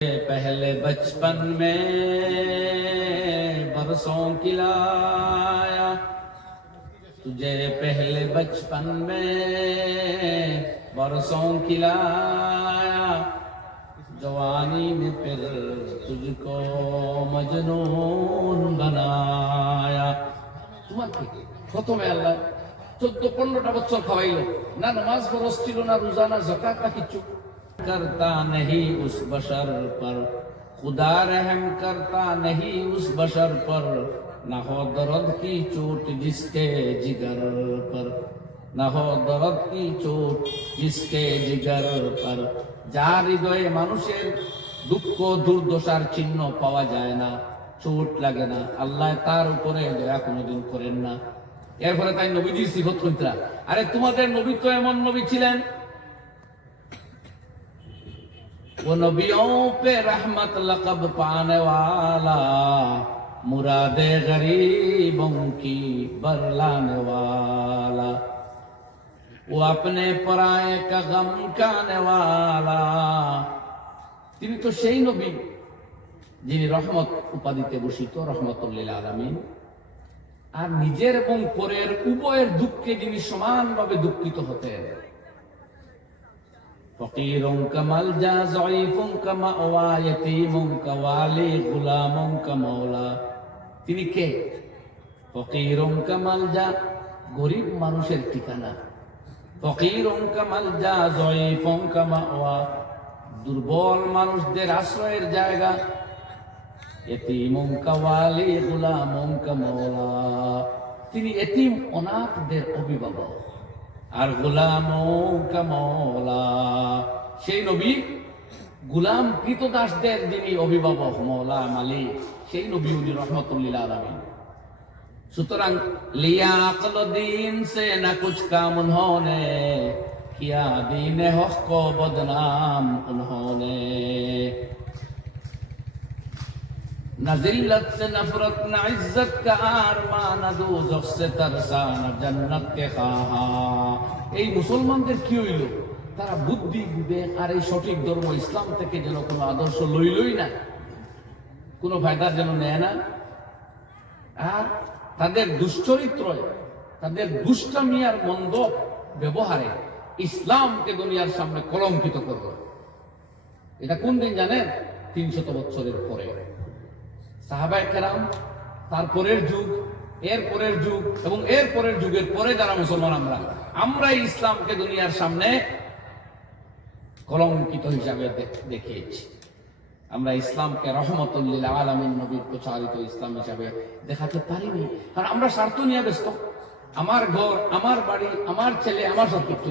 पहले बचपन में बरसों खिलाया तुझे, पहले बचपन में बरसों खिलाया, जवानी में फिर तुझको मजनून बनाया। তোমাকে প্রথমে আল্লাহ 14-15টা বছর খাওয়াইলো, না নামাজ ফরজ ছিল, না রোজা, না যাকাত, না কিছু। करता नहीं उस बशर पर खुदा रहम करता नहीं उस बशर पर, न हो दर्द की चोट जिसके जिगर पर, न हो दर्द की चोट जिसके जिगर पर। যার হৃদয়ে মানুষের দুঃখ দুর্দশার চিহ্ন পাওয়া যায় না, চোট লাগে না, আল্লাহ তার উপরে দয়া কোনোদিন করেন না। এরপরে তাই নবীজির সিফত কইরা, আরে তোমাদের নবী তো এমন নবী ছিলেন, वो नबियों पे रहमत लक़ब पाने वाला, मुरादे गरीबों की बरलाने वाला, वो अपने पराए का गम काने वाला। তিনি তো সেই নবী যিনি রহমত উপাধিতে ভূষিত, রহমতুল লিল আলামিন, আর নিজের এবং পরের উভয়ের দুঃখে যিনি সমানভাবে দুঃখিত হতেন। ফকিরুন কা মালজা, যায়ীফুন কা মাওয়া, ইয়াতীমুন কা ওয়ালি, গুলামুন কা মাওলা। তিনি কে? ফকিরুন কা মালজা, গরিব মানুষের ঠিকানা। ফকিরুন কা মালজা, যায়ীফুন কা মাওয়া, দুর্বল মানুষদের আশ্রয়ের জায়গা। ইয়াতীমুন কা ওয়ালি, গুলামুন কা মাওলা, তিনি এতিম অনাথদের অভিভাবক। আর গোলাম কামলা, সেই নবী গোলাম কৃতদাসদের যিনি অভিভাবক, মওলা মালিক, সেই নবী উনি রহমতুল লিল আলামিন। সুতরাং লিয়া আকল দিন সে না কুছ কাম উन्होंने किया, दीन हक को बदनाम उन्होंने। न जिल्लत से नफरत, न इज्जत का आरमान, न दोज़ख से तरसा, न जन्नत के ख्वाहा। এই মুসলমানদের কি হইল? তারা বুদ্ধি বিবেক আর এই সঠিক ধর্ম ইসলাম থেকে যেন কোনো আদর্শ লইলই না, কোনো ফায়দার যেন নেয় না। আর তাদের দুশ্চরিত্র, তাদের দুষ্টামি আর মন্দ ব্যবহারে ইসলামকে দুনিয়ার সামনে কলঙ্কিত করবে। এটা কোন দিন জানেন? 300 বছরের পরে। সাহাবায়ে কেরাম, তারপরের যুগ, এর পরের যুগ এবং এর পরের যুগের পরে যারা মুসলমান, আমরা ইসলামকে দুনিয়ার সামনে কলঙ্কিত হিসাবে দেখিয়েছি। আমরা ইসলামকে রহমতুল লিল আলামিন, নবীর প্রচারিত ইসলাম হিসাবে দেখাতে পারিনি, কারণ আমরা স্বার্থ নিয়ে ব্যস্ত। আমার ঘর, আমার বাড়ি, আমার ছেলে, আমার সব কিছু।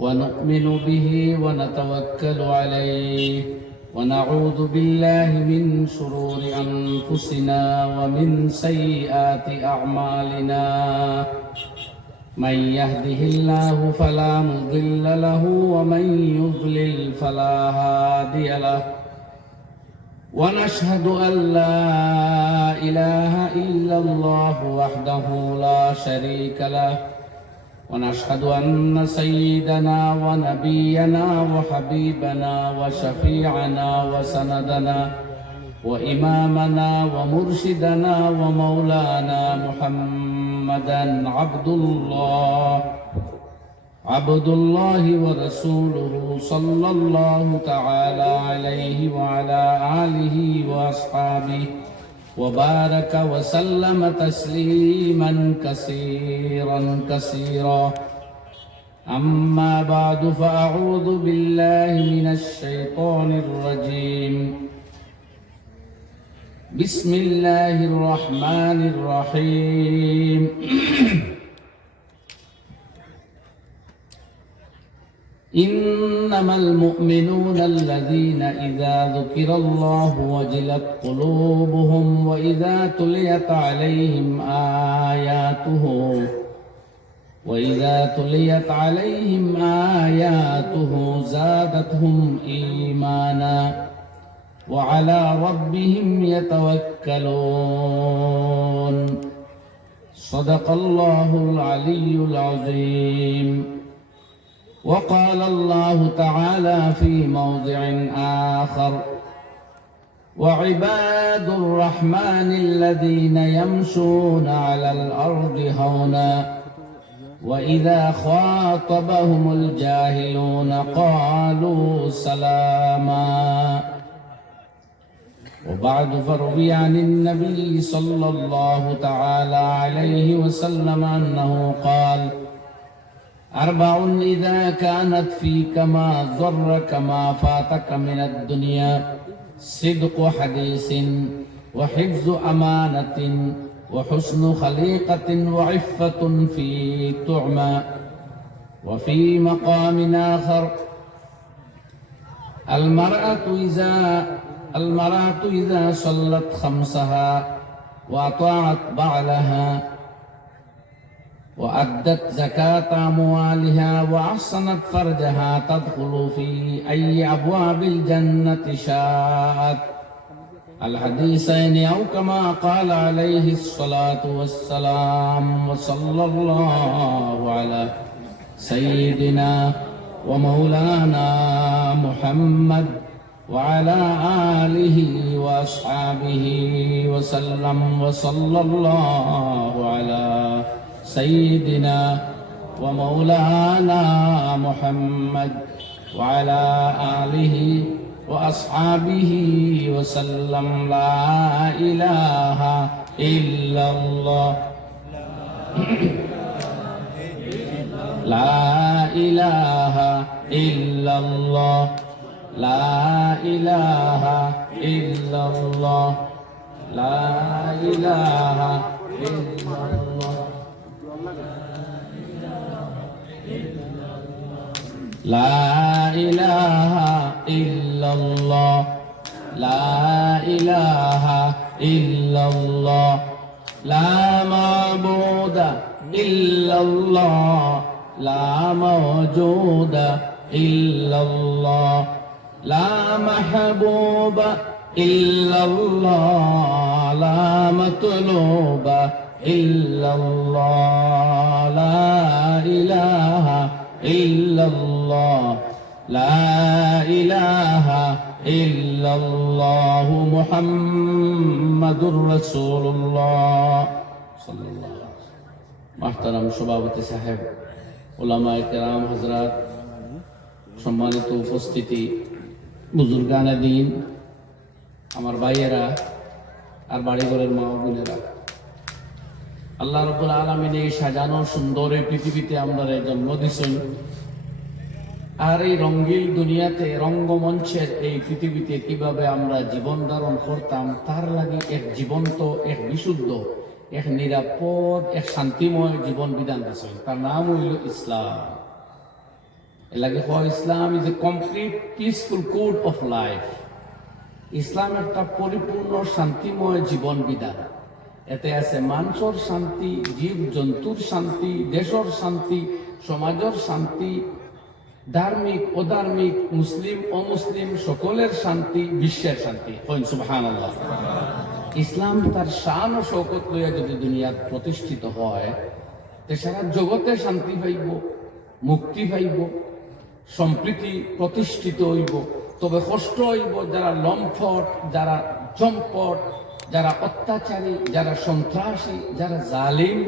ওয়া নুমিনু বিহি ওয়া নাতাওয়াক্কালু আলাইহি ونعوذ بالله من شرور أنفسنا ومن سيئات أعمالنا، من يهده الله فلا مضل له ومن يضلل فلا هادي له، ونشهد أن لا إله إلا الله وحده لا شريك له، ونشهد أن سيدنا ونبينا وحبيبنا وشفيعنا وسندنا وإمامنا ومرشدنا ومولانا محمدا عبد الله ورسوله، صلى الله تعالى عليه وعلى آله وأصحابه وبارك وسلم تسليما كثيرا كثيرا. أما بعد، فأعوذ بالله من الشيطان الرجيم. بسم الله الرحمن الرحيم. إنما المؤمنون الذين إذا ذكر الله وجلت قلوبهم وإذا تليت عليهم آياته زادتهم إيمانا وعلى ربهم يتوكلون. صدق الله العلي العظيم. وقال الله تعالى في موضع آخر وعباد الرحمن الذين يمشون على الأرض هونا وإذا خاطبهم الجاهلون قالوا سلاما وبعد فروي عن النبي صلى الله تعالى عليه وسلم أنه قال أربع إذا كانت فيك ما ضرك ما فاتك من الدنيا صدق حديث وحفظ أمانة وحسن خليقة وعفة في طعمة وفي مقام آخر المرأة إذا صلت خمسها وأطاعت بعلها وأدت زكاة أموالها وأحصنت فرجها تدخل في أي أبواب الجنة شاءت الحديثين أو كما قال عليه الصلاة والسلام وصلى الله على سيدنا ومولانا محمد وعلى آله وأصحابه وسلم وصلى الله على سيدنا ومولانا محمد وعلى آله وأصحابه وسلم لا إله إلا الله لا إله إلا الله لا إله إلا الله لا إله إلا الله لا إله إلا الله لا إله إلا الله لا معبود إلا الله لا موجود إلا الله لا محبوب إلا الله لا مطلوب إلا الله لا إله إلا الله لا إله إلا الله محمد رسول الله صلى الله عليه وسلم محترم সভাপতি সাহেব উলামায়ে কেরাম হযরত সম্মানিত উপস্থিতি বুজুর্গানে দিন আমার ভাইয়েরা আর বাড়িঘরের মা বোনেরা আল্লাহ রাব্বুল আলামিন এই সাজানো সুন্দর এই পৃথিবীতে আমরা জন্ম দিয়েছেন আর এই রঙিন দুনিয়াতে রঙ্গমঞ্চের এই পৃথিবীতে কিভাবে আমরা জীবন ধারণ করতাম তার লাগে এক জীবন্ত এক বিশুদ্ধ এক নিরাপদ এক শান্তিময় জীবন বিধান দিয়েছেন তার নাম হইল ইসলাম এর লাগে Islam is a complete peaceful code of life ইসলাম একটা পরিপূর্ণ শান্তিময় জীবন বিধান এতে আছে মানুষের শান্তি জীব জন্তুর শান্তি দেশের শান্তি সমাজের শান্তি ধার্মিক অধার্মিক মুসলিম অমুসলিম সকলের শান্তি বিশ্বের শান্তি সুবহানাল্লাহ ইসলাম তার শান ও শৌকত লইয়া যদি দুনিয়াত প্রতিষ্ঠিত হয় তে সারা জগতে শান্তি পাইব মুক্তি পাইব সম্প্রীতি প্রতিষ্ঠিত হইব তবে কষ্ট হইব যারা লম্পট যারা চম্পট যারা অত্যাচারী যারা সন্ত্রাসী যারা জালিম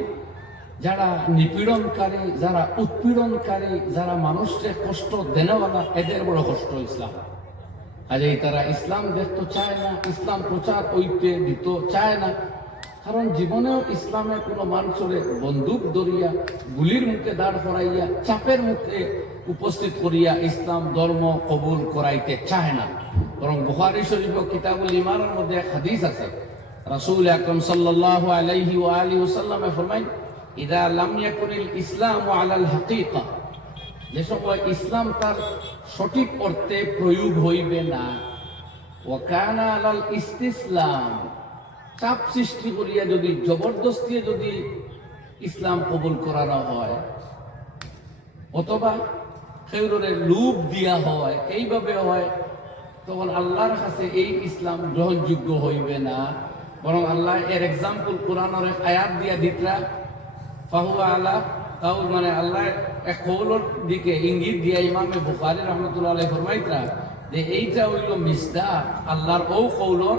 যারা নিপীড়নকারী যারা উৎপীড়নকারী যারা মানুষকে কষ্ট দেনওয়ালা এদের বড় কষ্ট ইসলাম আজই তারা ইসলাম দেখতে চায় না ইসলাম প্রচার হইতে দিত চায় না কারণ জীবনেও ইসলামে কোনো মানুষের বন্দুক ধরিয়া গুলির মুখে দাঁড় করাইয়া চাপের মুখে উপস্থিত করিয়া ইসলাম ধর্ম কবুল করাইতে চায় না বরং বুখারী শরীফ কিতাবুল ঈমানের মধ্যে এক হাদিস আছে রাসূল আকরাম সাল্লাল্লাহু আলাইহি ওয়া আলিহি ওয়াসাল্লাম ফরমায় ইদা লাম ইয়াকুনিল ইসলামু আলাল হাকিকা যে সময় ইসলাম তার সঠিক অর্থে প্রয়োগ হইবে না ওয়া কানা আলাল ইসতিসলাম চাপ সৃষ্টি করিয়া যদি জবরদস্তি যদি ইসলাম কবুল করানো হয় অথবা খেউরে লুপ দিয়া হয় এইভাবে হয় তখন আল্লাহর কাছে এই ইসলাম গ্রহণযোগ্য হইবে না বরং আল্লাহ এর এক্সাম্পল কোরআনের আয়াত দিয়া দিতরা ফাহুয়া আলা তাও মানে আল্লাহ এক কৌলর দিকে ইঙ্গিত দিয়া ইমামে বুখারী রহমতুল্লাহ আলাইহি ফরমাইতরা যে এইটা হইল মিসদাক আল্লাহর ও কৌলর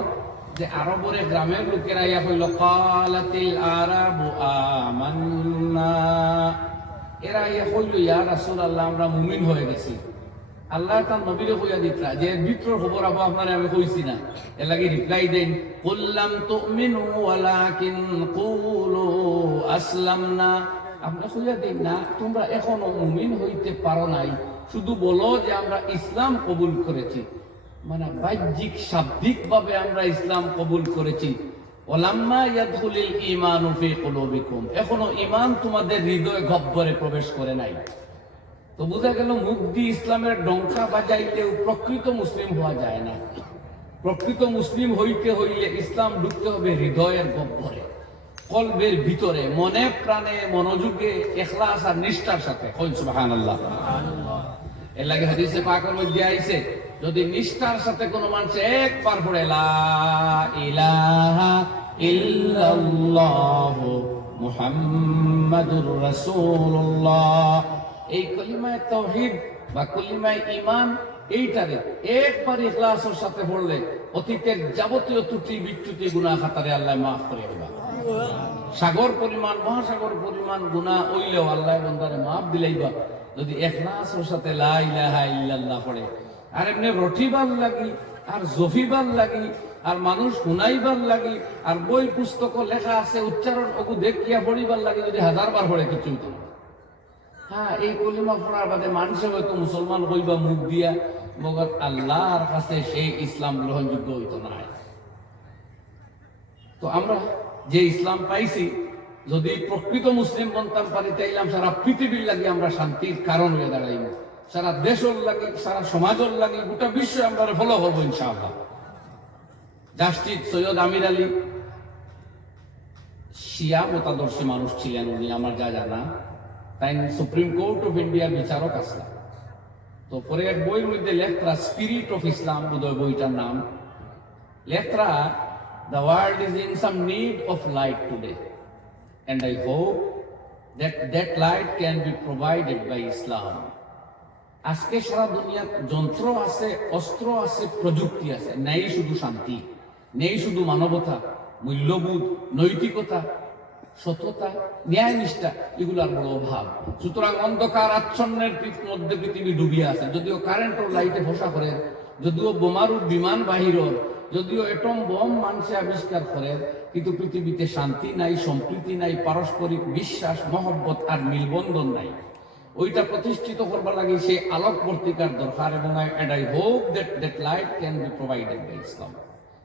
যে আরবরে গ্রামের লোকেরা ইয়া হইল কালাতিল আরাবু আমান্না, এরা ইয়া হইল ইয়া রাসূলুল্লাহ আমরা মুমিন হয়ে গেছি। আল্লাহ তার নবীরে কইয়া দিতরা যে ভিতর খবর আবো আপনারে আমি কইছি না, এর লাগি রিপ্লাই দেন কুল্লাম তুমিনু ওয়ালাকিন কুলু আসলামনা, আপনি কইয়া দেন না তোমরা এখনো মুমিন হইতে পারো নাই, শুধু বলো যে আমরা ইসলাম কবুল করেছি। মানে বাহ্যিক শাব্দিক ভাবে আমরা ইসলাম কবুল করেছি। ওলাম্মা ইয়াদখুলিল ঈমানু ফি কুলুবিকুম, এখনো ঈমান তোমাদের হৃদয়ে গহ্বরে প্রবেশ করে নাই। তো বোঝা গেল মুখ দিয়ে ইসলামের ডঙ্কা বাজাইলেও প্রকৃত মুসলিম হওয়া যায় না। প্রকৃত মুসলিম হইতে হইলে ইসলাম ঢুকতে হবে হৃদয়ের গহ্বরে, কলবের ভিতরে, মনে প্রাণে মনোযোগে ইখলাস আর নিষ্ঠার সাথে। কইন সুবহানাল্লাহ। এর লাগে হাদিসে পাকের মধ্যে আইছে যদি নিষ্ঠার সাথে কোনো মানুষ একবার পড়ে লা ইলাহা ইল্লাল্লাহু মুহাম্মাদুর রাসূলুল্লাহ, এই কলিমায়ে তাওহীদ বা কলিমায়ে ঈমান এইটারে একবার ইখলাসের সাথে পড়লে অতীতের যাবতীয় ত্রুটি বিচ্যুতি গুনাহ খাতারে আল্লাহ মাফ করে দিবা। সাগর পরিমাণ মহাসাগর পরিমাণ গুনাহ হইলেও আল্লাহ বান্দারে মাফ দিলাইবা যদি ইখলাসের সাথে লা ইলাহা ইল্লাল্লাহ পড়ে। আর এমনি রটিবার লাগি আর জফিবার লাগি আর মানুষ শুনাইবার লাগি আর বই পুস্তক লেখা আছে উচ্চারণ ওগু দেখিয়া পড়িবার লাগি যদি 1000 বার পড়ে কিছু হইতো না। হ্যাঁ, এই কলিমা পড়ার বাদে মানুষে হয়তো মুসলমান হইবা মুখ দিয়া, মগর আল্লাহর কাছে সেই ইসলাম গ্রহণযোগ্য হইতো না। তো আমরা যে ইসলাম পাইছি যদি প্রকৃত মুসলিম বনতাম পারি তাইলাম সারা পৃথিবীর লাগি আমরা শান্তির কারণ হয়ে দাঁড়াইব, সারা দেশের লাগি, সারা সমাজের লাগি, গোটা বিশ্ব আমরা ফলো করবো ইনশাআল্লাহ। জাস্টিস সৈয়দ আমির আলী শিয়া মতাদর্শী মানুষ ছিলেন উনি, আমার যা জানা। তাই সুপ্রিম কোর্ট অফ ইন্ডিয়ার বিচারক আসলেন। তো পরে এক বইয়ের মধ্যে লেখরা স্পিরিট অফ ইসলাম বোধহয় বইটার নাম, লেখরা the world is in some need of light today and I hope that light can be provided by Islam. আজকে সারা দুনিয়া যন্ত্র আছে, অস্ত্র আছে, প্রযুক্তি আছে, নেই শুধু শান্তি, নেই শুধু মানবতা, মূল্যবোধ, নৈতিকতা, সততা, ন্যায় নিষ্ঠা, এগুলার বড় অভাব। সুতরাং অন্ধকার আচ্ছন্নের মধ্যে পৃথিবী ডুবিয়ে আছে। যদিও কারেন্টের লাইটে ভরসা করে, যদিও বোমারু বিমান বাহির, যদিও এটম বোম মানুষে আবিষ্কার করে, কিন্তু পৃথিবীতে শান্তি নাই, সম্প্রীতি নাই, পারস্পরিক বিশ্বাস, মহব্বত আর মিলবন্ধন নাই। ওইটা প্রতিষ্ঠিত করবার লাগে সেই আলোকবর্তিকার দরকার। এবং I hope that light can be provided by Islam.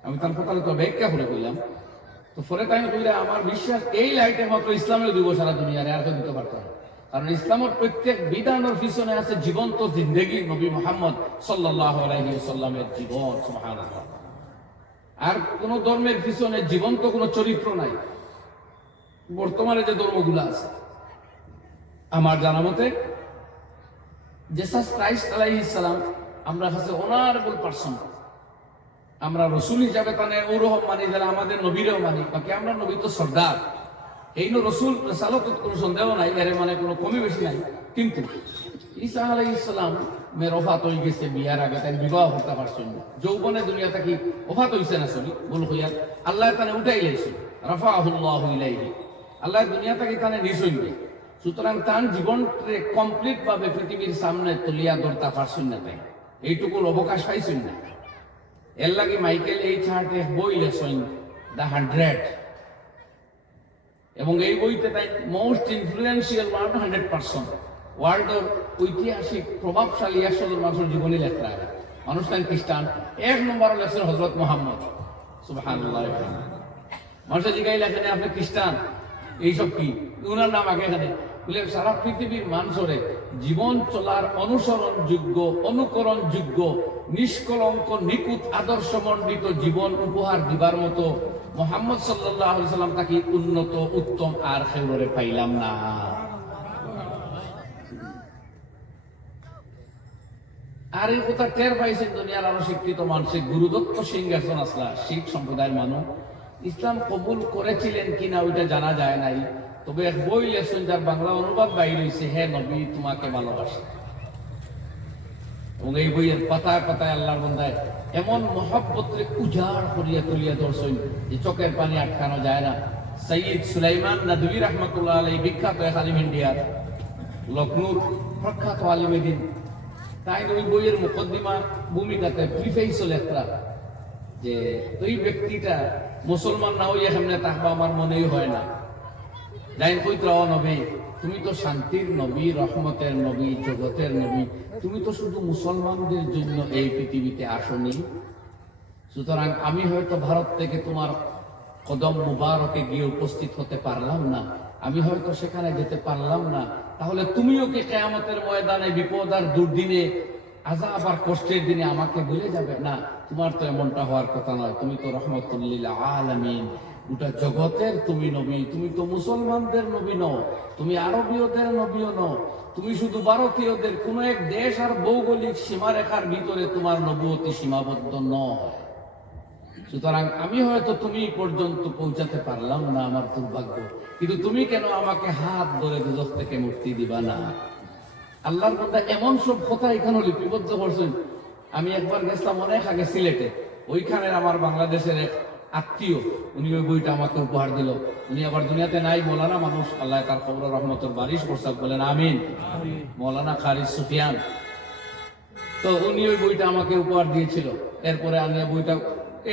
আমি তার কথা তো ব্যাখ্যা করে কইলাম। তো পরে তাই কইলে আমার বিশ্বাস এই লাইটে মাত্র ইসলামেও দিব সারা দুনিয়ারে, আর কেউ দিতে পারতো না। কারণ ইসলামের প্রত্যেক বিধানের পিছনে আছে জীবন্ত জিন্দেগি, নবী মুহাম্মদ সাল্লাল্লাহু আলাইহি ওয়াসাল্লামের জীবন। সুবহানাল্লাহ। আর কোন ধর্মের পিছনে জীবন্ত কোনো চরিত্র নাই। বর্তমানে যে ধর্মগুলো আছে আমার জানা মতে জেসাস ক্রাইস্ট আলাইহিস সালাম আমরা কাছে অনারেবল পারসন, আমরা রসুল হিসাবে তানে ওরকম মানি যারা আমাদের নবীরেও মানি। বাকি আমরা নবী তো সর্দার, এই রসুল রেসালত কোনো সন্দেহ নাই, এর মানে কোনো কমি বেশি নাই। কিন্তু ঈসা আলাইহিস সালাম মের ওফাত হয়ে গেছে, বিয়ার আগে তাই বিবাহ করতে পারছেন না। যৌবনে দুনিয়া থাকি ওফাত হইছে না, চলি বল হইয়া আল্লাহ তানে উঠাই লাইছে, রাফাহুল্লাহু ইলাইহি, আল্লাহ দুনিয়া থাকি তানে নিছইবে। সুতরাং তার জীবনকে কমপ্লিট ভাবে পৃথিবীর সামনে তুলিয়া ধরতে পারছেন না, তাই এইটুকুর অবকাশ পাইছেন না। এর লাগে মাইকেল এইচ হার্টে বই লেছেন দ্য 100, এবং এই বইতে তাই মোস্ট ইনফ্লুয়েন্সিয়াল 100% ওয়ার্ল্ডের ঐতিহাসিক প্রভাবশালী 100 মানুষের জীবনী লেখা। মানুষ তাই খ্রিস্টান, 1 নম্বরে লেখছেন হযরত মুহাম্মদ। সুবহানাল্লাহ। মানুষের জিগাই লেখেন আপনি খ্রিস্টান, এইসব কি উনার নাম আগে এখানে বলে সারা পৃথিবীর মানুষের জীবন চলার অনুসরণযোগ্য, অনুকরণযোগ্য, নিষ্কলঙ্ক, নিখুঁত, আদর্শমণ্ডিত জীবন উপহার দিবার মতো মুহাম্মদ সাল্লাল্লাহু আলাইহি সাল্লাম তাকে উন্নত, উত্তম আর কেউরে পাইলাম না। আর এই কথা টের পাইছেন দুনিয়ার আরো শিক্ষিত মানুষের গুরুদত্ত সিংহাসন আসলা শিখ সম্প্রদায়ের মানুষ, ইসলাম কবুল করেছিলেন কিনা ওইটা জানা যায় নাই, তবে এক বই লেখছেন যার বাংলা অনুবাদ বাইর হয়েছে, হে নবী তোমাকে ভালোবাসে। এবং এই বইয়ের পাতায় পাতায় আল্লাহর বান্দায় এমন মহব্বতের উজাড় করিয়া তুলিয়া ধরছেন যে চোখের পানি আটকানো যায় না। সৈয়দ সুলাইমান নদভী রহমতুল্লাহ আলাইহি, বিখ্যাত এক আলিম ইন্ডিয়ার, লখনৌর প্রখ্যাত আলিমে দিন, তাই ওই বইয়ের মুকদ্দিমা ভূমিকাতে প্রিফেস লেখা যে ওই ব্যক্তিটা মুসলমান না হইয়া সামনে তাকবা আমার মনেই হয় না। যাই কইত্র নবী, তুমি তো শান্তির নবী, রহমতের নবী, জগতের নবী, তুমি তো শুধু মুসলমানদের জন্য এই পৃথিবীতে আসনি। সুতরাং আমি হয়তো ভারত থেকে তোমার কদম মুবারকে গিয়ে উপস্থিত হতে পারলাম না, আমি হয়তো সেখানে যেতে পারলাম না, তাহলে তুমিও কি কিয়ামতের ময়দানে বিপদ আর দুর্দিনে, আযাব আর কষ্টের দিনে আমাকে ভুলে যাবে না? তোমার তো এমনটা হওয়ার কথা নয়, তুমি তো রহমতুল লিল আলামিন, গোটা জগতের তুমি নবী, তুমি তো মুসলমানদের নবী নও, তুমি আরবীয়দের নবীও নও, তুমি শুধু ভারতীয়দের কোন এক দেশ আর ভৌগোলিক সীমারেখার ভিতরে তোমার নবুয়তি সীমাবদ্ধ নয়। সুতরাং আমি হয়তো তুমি পর্যন্ত পৌঁছাতে পারলাম না, আমার দুর্ভাগ্য, কিন্তু তুমি কেন আমাকে হাত ধরে দুজখ থেকে মুক্তি দিবা না? আল্লাহর বান্দা এমন সব কথা এখানে লিপিবদ্ধ করছেন। আমি একবার গেছিলাম অনেক আগে সিলেটে, ওইখানে আমার বাংলাদেশের এক আত্মীয়, উনি ওই বইটা আমাকে উপহার দিল। উনি আবার দুনিয়াতে নাই, মৌলানা মানুষ, আল্লাহ তার কবর রহমতের বারিশ বর্ষাক বলেন আমিন, মৌলানা খারিজ সুফিয়ান। তো উনি ওই বইটা আমাকে উপহার দিয়েছিল। এরপরে আমি বইটা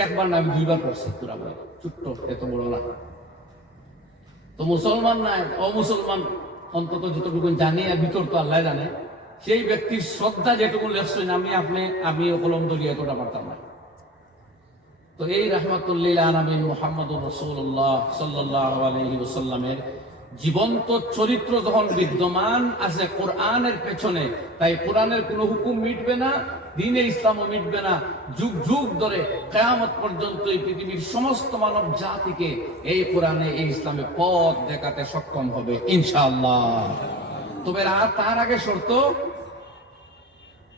একবার না, আমি দুইবার পড়ছি পুরা বই, ছোট্ট, এত বড় না। তো মুসলমান নাই অমুসলমান অন্তত যতটুকু জানি, আর ভিতর তো আল্লাহ জানে, সেই ব্যক্তির শ্রদ্ধা যেটুকু লেখছেন আমি কলম দরিয়া এতটা পারতাম না। তো এই রাহমাতুল লিল আলামিন মুহাম্মদুর রাসূলুল্লাহ সাল্লাল্লাহু আলাইহি ওয়াসাল্লামের জীবন্ত চরিত্র যখন বিদ্যমান আছে কোরআনের পেছনে, তাই কোরআনের কোনো হুকুম মিটবে না, দ্বীনে ইসলামও মিটবে না। যুগ যুগ ধরে কিয়ামত পর্যন্ত এই পৃথিবীর সমস্ত মানব জাতিকে এই কোরআনে, এই ইসলামে পথ দেখাতে সক্ষম হবে ইনশাআল্লাহ। তবে তার আগে শর্ত,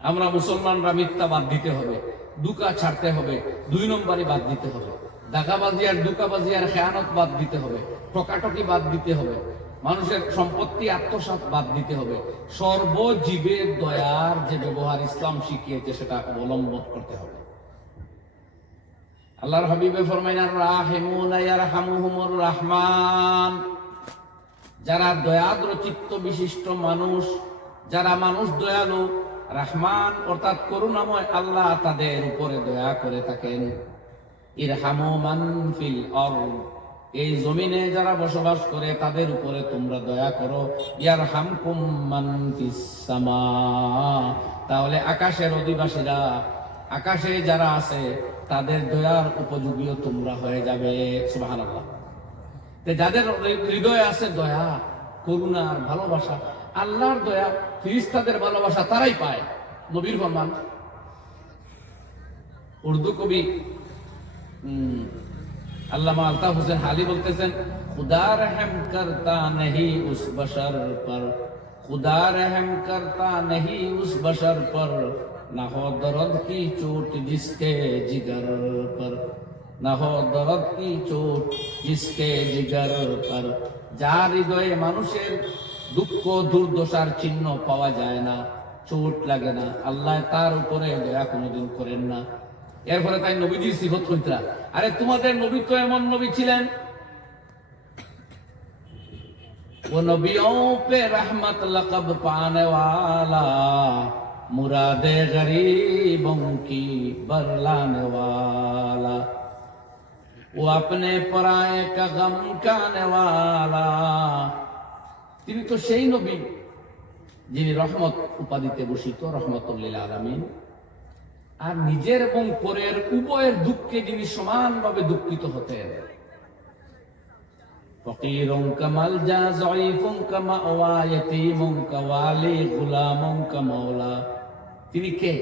আমরা মুসলমানরা মিথ্যা বাদ দিতে হবে, দুকা ছাড়তে হবে, 2 নম্বরই বাদ দিতে হবে, দাগাবাজি আর দুকাবাজি আর খেয়ানত বাদ দিতে হবে, ঠকাঠকি বাদ দিতে হবে, মানুষের সম্পত্তি আত্মসাৎ বাদ দিতে হবে, সর্বজীবের দয়ার যে ব্যবহার ইসলাম শিখিয়েছে সেটা অবলম্বন করতে হবে। আল্লাহর হাবিবে ফরমাইন, আর রাহিমুনা ইয়ারহামুহুমুর রাহমান, যারা দয়াদ্র চিত্ত বিশিষ্ট মানুষ, যারা মানুষ দয়ালু, রহমান অর্থাৎ করুণাময় আল্লাহ তাদের উপরে দয়া করে থাকেন। ইরহামু মান ফিল আরদ, এই জমিনে যারা বসবাস করে তাদের উপরে তোমরা দয়া করো। ইয়ারহামকুম মান ফিস সামা, তাহলে আকাশের অধিবাসীরা, আকাশে যারা আছে তাদের দয়ার উপযোগীও তোমরা হয়ে যাবে। সুবহানাল্লাহ। যাদের হৃদয়ে আছে দয়া, করুণা আর ভালোবাসা, আল্লাহর দয়া, ফেরেশতাদের ভালোবাসা তারাই পায়। নবীর ফরমান, উর্দু কবি আল্লামা আলতাফ হোসেন হালি বলতেছেন, খুদা রহম করতা नहीं उस बशर पर, खुदा रहम करता नहीं उस बशर पर, ना हो दर्द की चोट जिसके जिगर पर, ना हो दर्द की चोट जिसके जिगर पर, যার হৃদয়ে মানুষের দুঃখ দুর্দশার চিহ্ন পাওয়া যায় না, চোট লাগে না, আল্লাহ তার উপরে দয়া কোনোদিন করেন না। এরপরে তাই নবীজির সিফত কইতরা, আরে তোমাদের নবী তো এমন নবী ছিলেন, वो नबियों पे रहमत लक़ब पाने वाला, मुरादे गरीबों की बरलाने वाला, वो अपने पराए का गम काने वाला। তিনি তো সেই নবী যিনি রহমত উপাধিতে ভূষিত, রহমতুল লিল আলামিন, আর নিজের এবং পরের উভয়ের দুঃখে যিনি সমানভাবে দুঃখিত হতেন। ফকিরুন কামাল যা, যায়ীফুন কামা ওয়া, ইয়াতীমুন কাওয়ালি, গুলামুন কামাওলা। তিনি কে?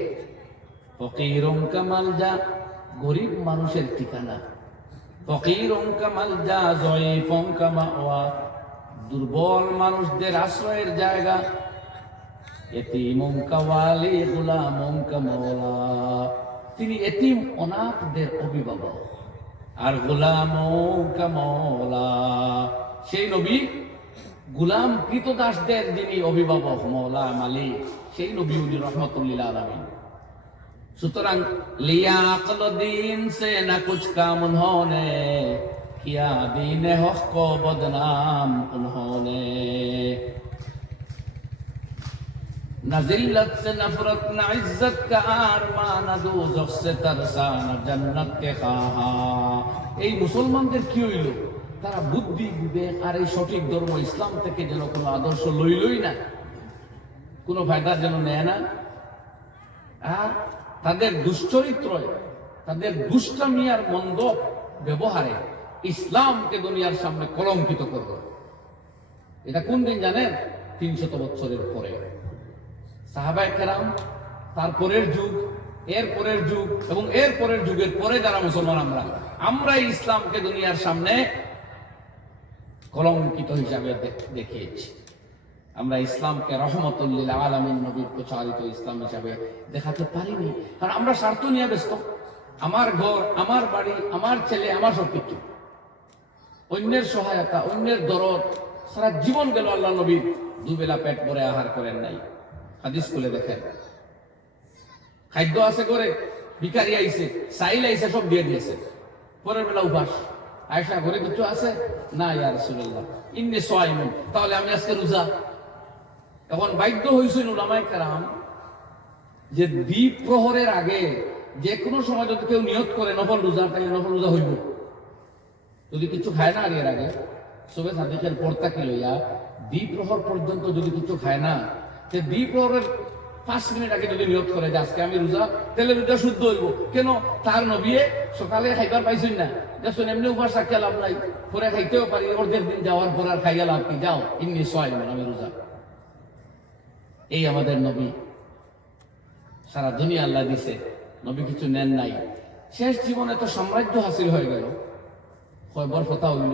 ফকিরুন কামাল যা, গরিব মানুষের ঠিকানা, ফকিরুন কামাল যা, যায়ীফুন কামা ওয়া, দুর্বল মানুষদের আশ্রয়ের জায়গা, ইয়াতীমুন কাওয়ালি, গুলামুন কামাওলা। তিনি এতিম অনাথদের অভিভাবক। আর গোলামুন কা মওলা, সেই নবী গোলাম কৃতদাসদের যিনি অভিভাবক, মওলা, মালিক, সেই নবী উনি রহমতুল লিল আলামিন। সুতরাং লিয়া আকল দিন সে না কুছ কাম উन्होंने किया, दीन हक को बदनाम उन्होंने। न जिल्लत से नफरत न इज्जत का आरमान, न दोज़ख से तरसा न जन्नत के ख्वाहा। এই মুসলমানদের কি হইল, তারা বুদ্ধি বিবেক আর এই সঠিক ধর্ম ইসলাম থেকে যেন কোনো আদর্শ লইলই না, কোনো ফায়দা যেন নেয় না, আর তাদের দুশ্চরিত্র, তাদের দুষ্টামি আর মন্দ ব্যবহারে ইসলামকে দুনিয়ার সামনে কলঙ্কিত করবে। এটা কোন দিন জানেন? 300 বছরের পরে। সাহাবায়ে কেরাম, তারপরের যুগ, এর পরের যুগ এবং এর পরের যুগের পরে যারা মুসলমান, আমরা ইসলামকে দুনিয়ার সামনে কলঙ্কিত হিসাবে দেখিয়েছি। আমরা ইসলামকে রহমতুল লিল আলামিন, নবীর প্রচারিত ইসলাম হিসাবে দেখাতে পারিনি, কারণ আমরা স্বার্থ নিয়ে ব্যস্ত। আমার ঘর, আমার বাড়ি, আমার ছেলে, আমার সবকিছু, অন্যের সহায়তা, অন্যের দরদ, সারা জীবন গেল। আল্লাহ নবী দুবেলা পেট ভরে আহার করেন নাই। হাদিস খুলে দেখেন, খাদ্য আছে করে, ভিখারি আইছে, সাইল আইছে, সব দিয়ে দিয়েছে, পরের বেলা উপাস। আয়েশা, ঘরে কিছু আছে? না ইয়া রাসূলুল্লাহ, ইন্নী সাইমুন, তাহলে আমি আজকে রোজা। এখন বাধ্য হইছেন উলামায়ে কেরাম যে দ্বীপ প্রহরের আগে যে কোনো সময় যদি কেউ নিয়ত করে নফল রোজা, তাহলে নফল রোজা হইব। যদি কিছু খায় না আর এর আগে সবে সাদিকের পর্তাকে লইয়া দ্বীপ প্রহর পর্যন্ত যদি কিছু খায় না, সে দ্বীপ প্রহরের 5 মিনিট আগে যদি নিয়ত করে যে আজকে আমি রোজা, তাহলে রোজা শুদ্ধ হইব। কেন? তার নবী সকালে খাইবার পাইছেন না, দেখুন এমনি উপাস রাখিয়া লাভ নাই, পরে খাইতেও পারি, অর্ধেক দিন যাওয়ার পর আর খাইয়া লাভ কি? যাও, ইন্নী সাইমুন, আমি রোজা। এই আমাদের নবী, সারা দুনিয়া আল্লাহ দিছে, নবী কিছু নেন নাই। শেষ জীবনে তো সাম্রাজ্য হাসিল হয়ে গেল, কয়বার ফতা হইল,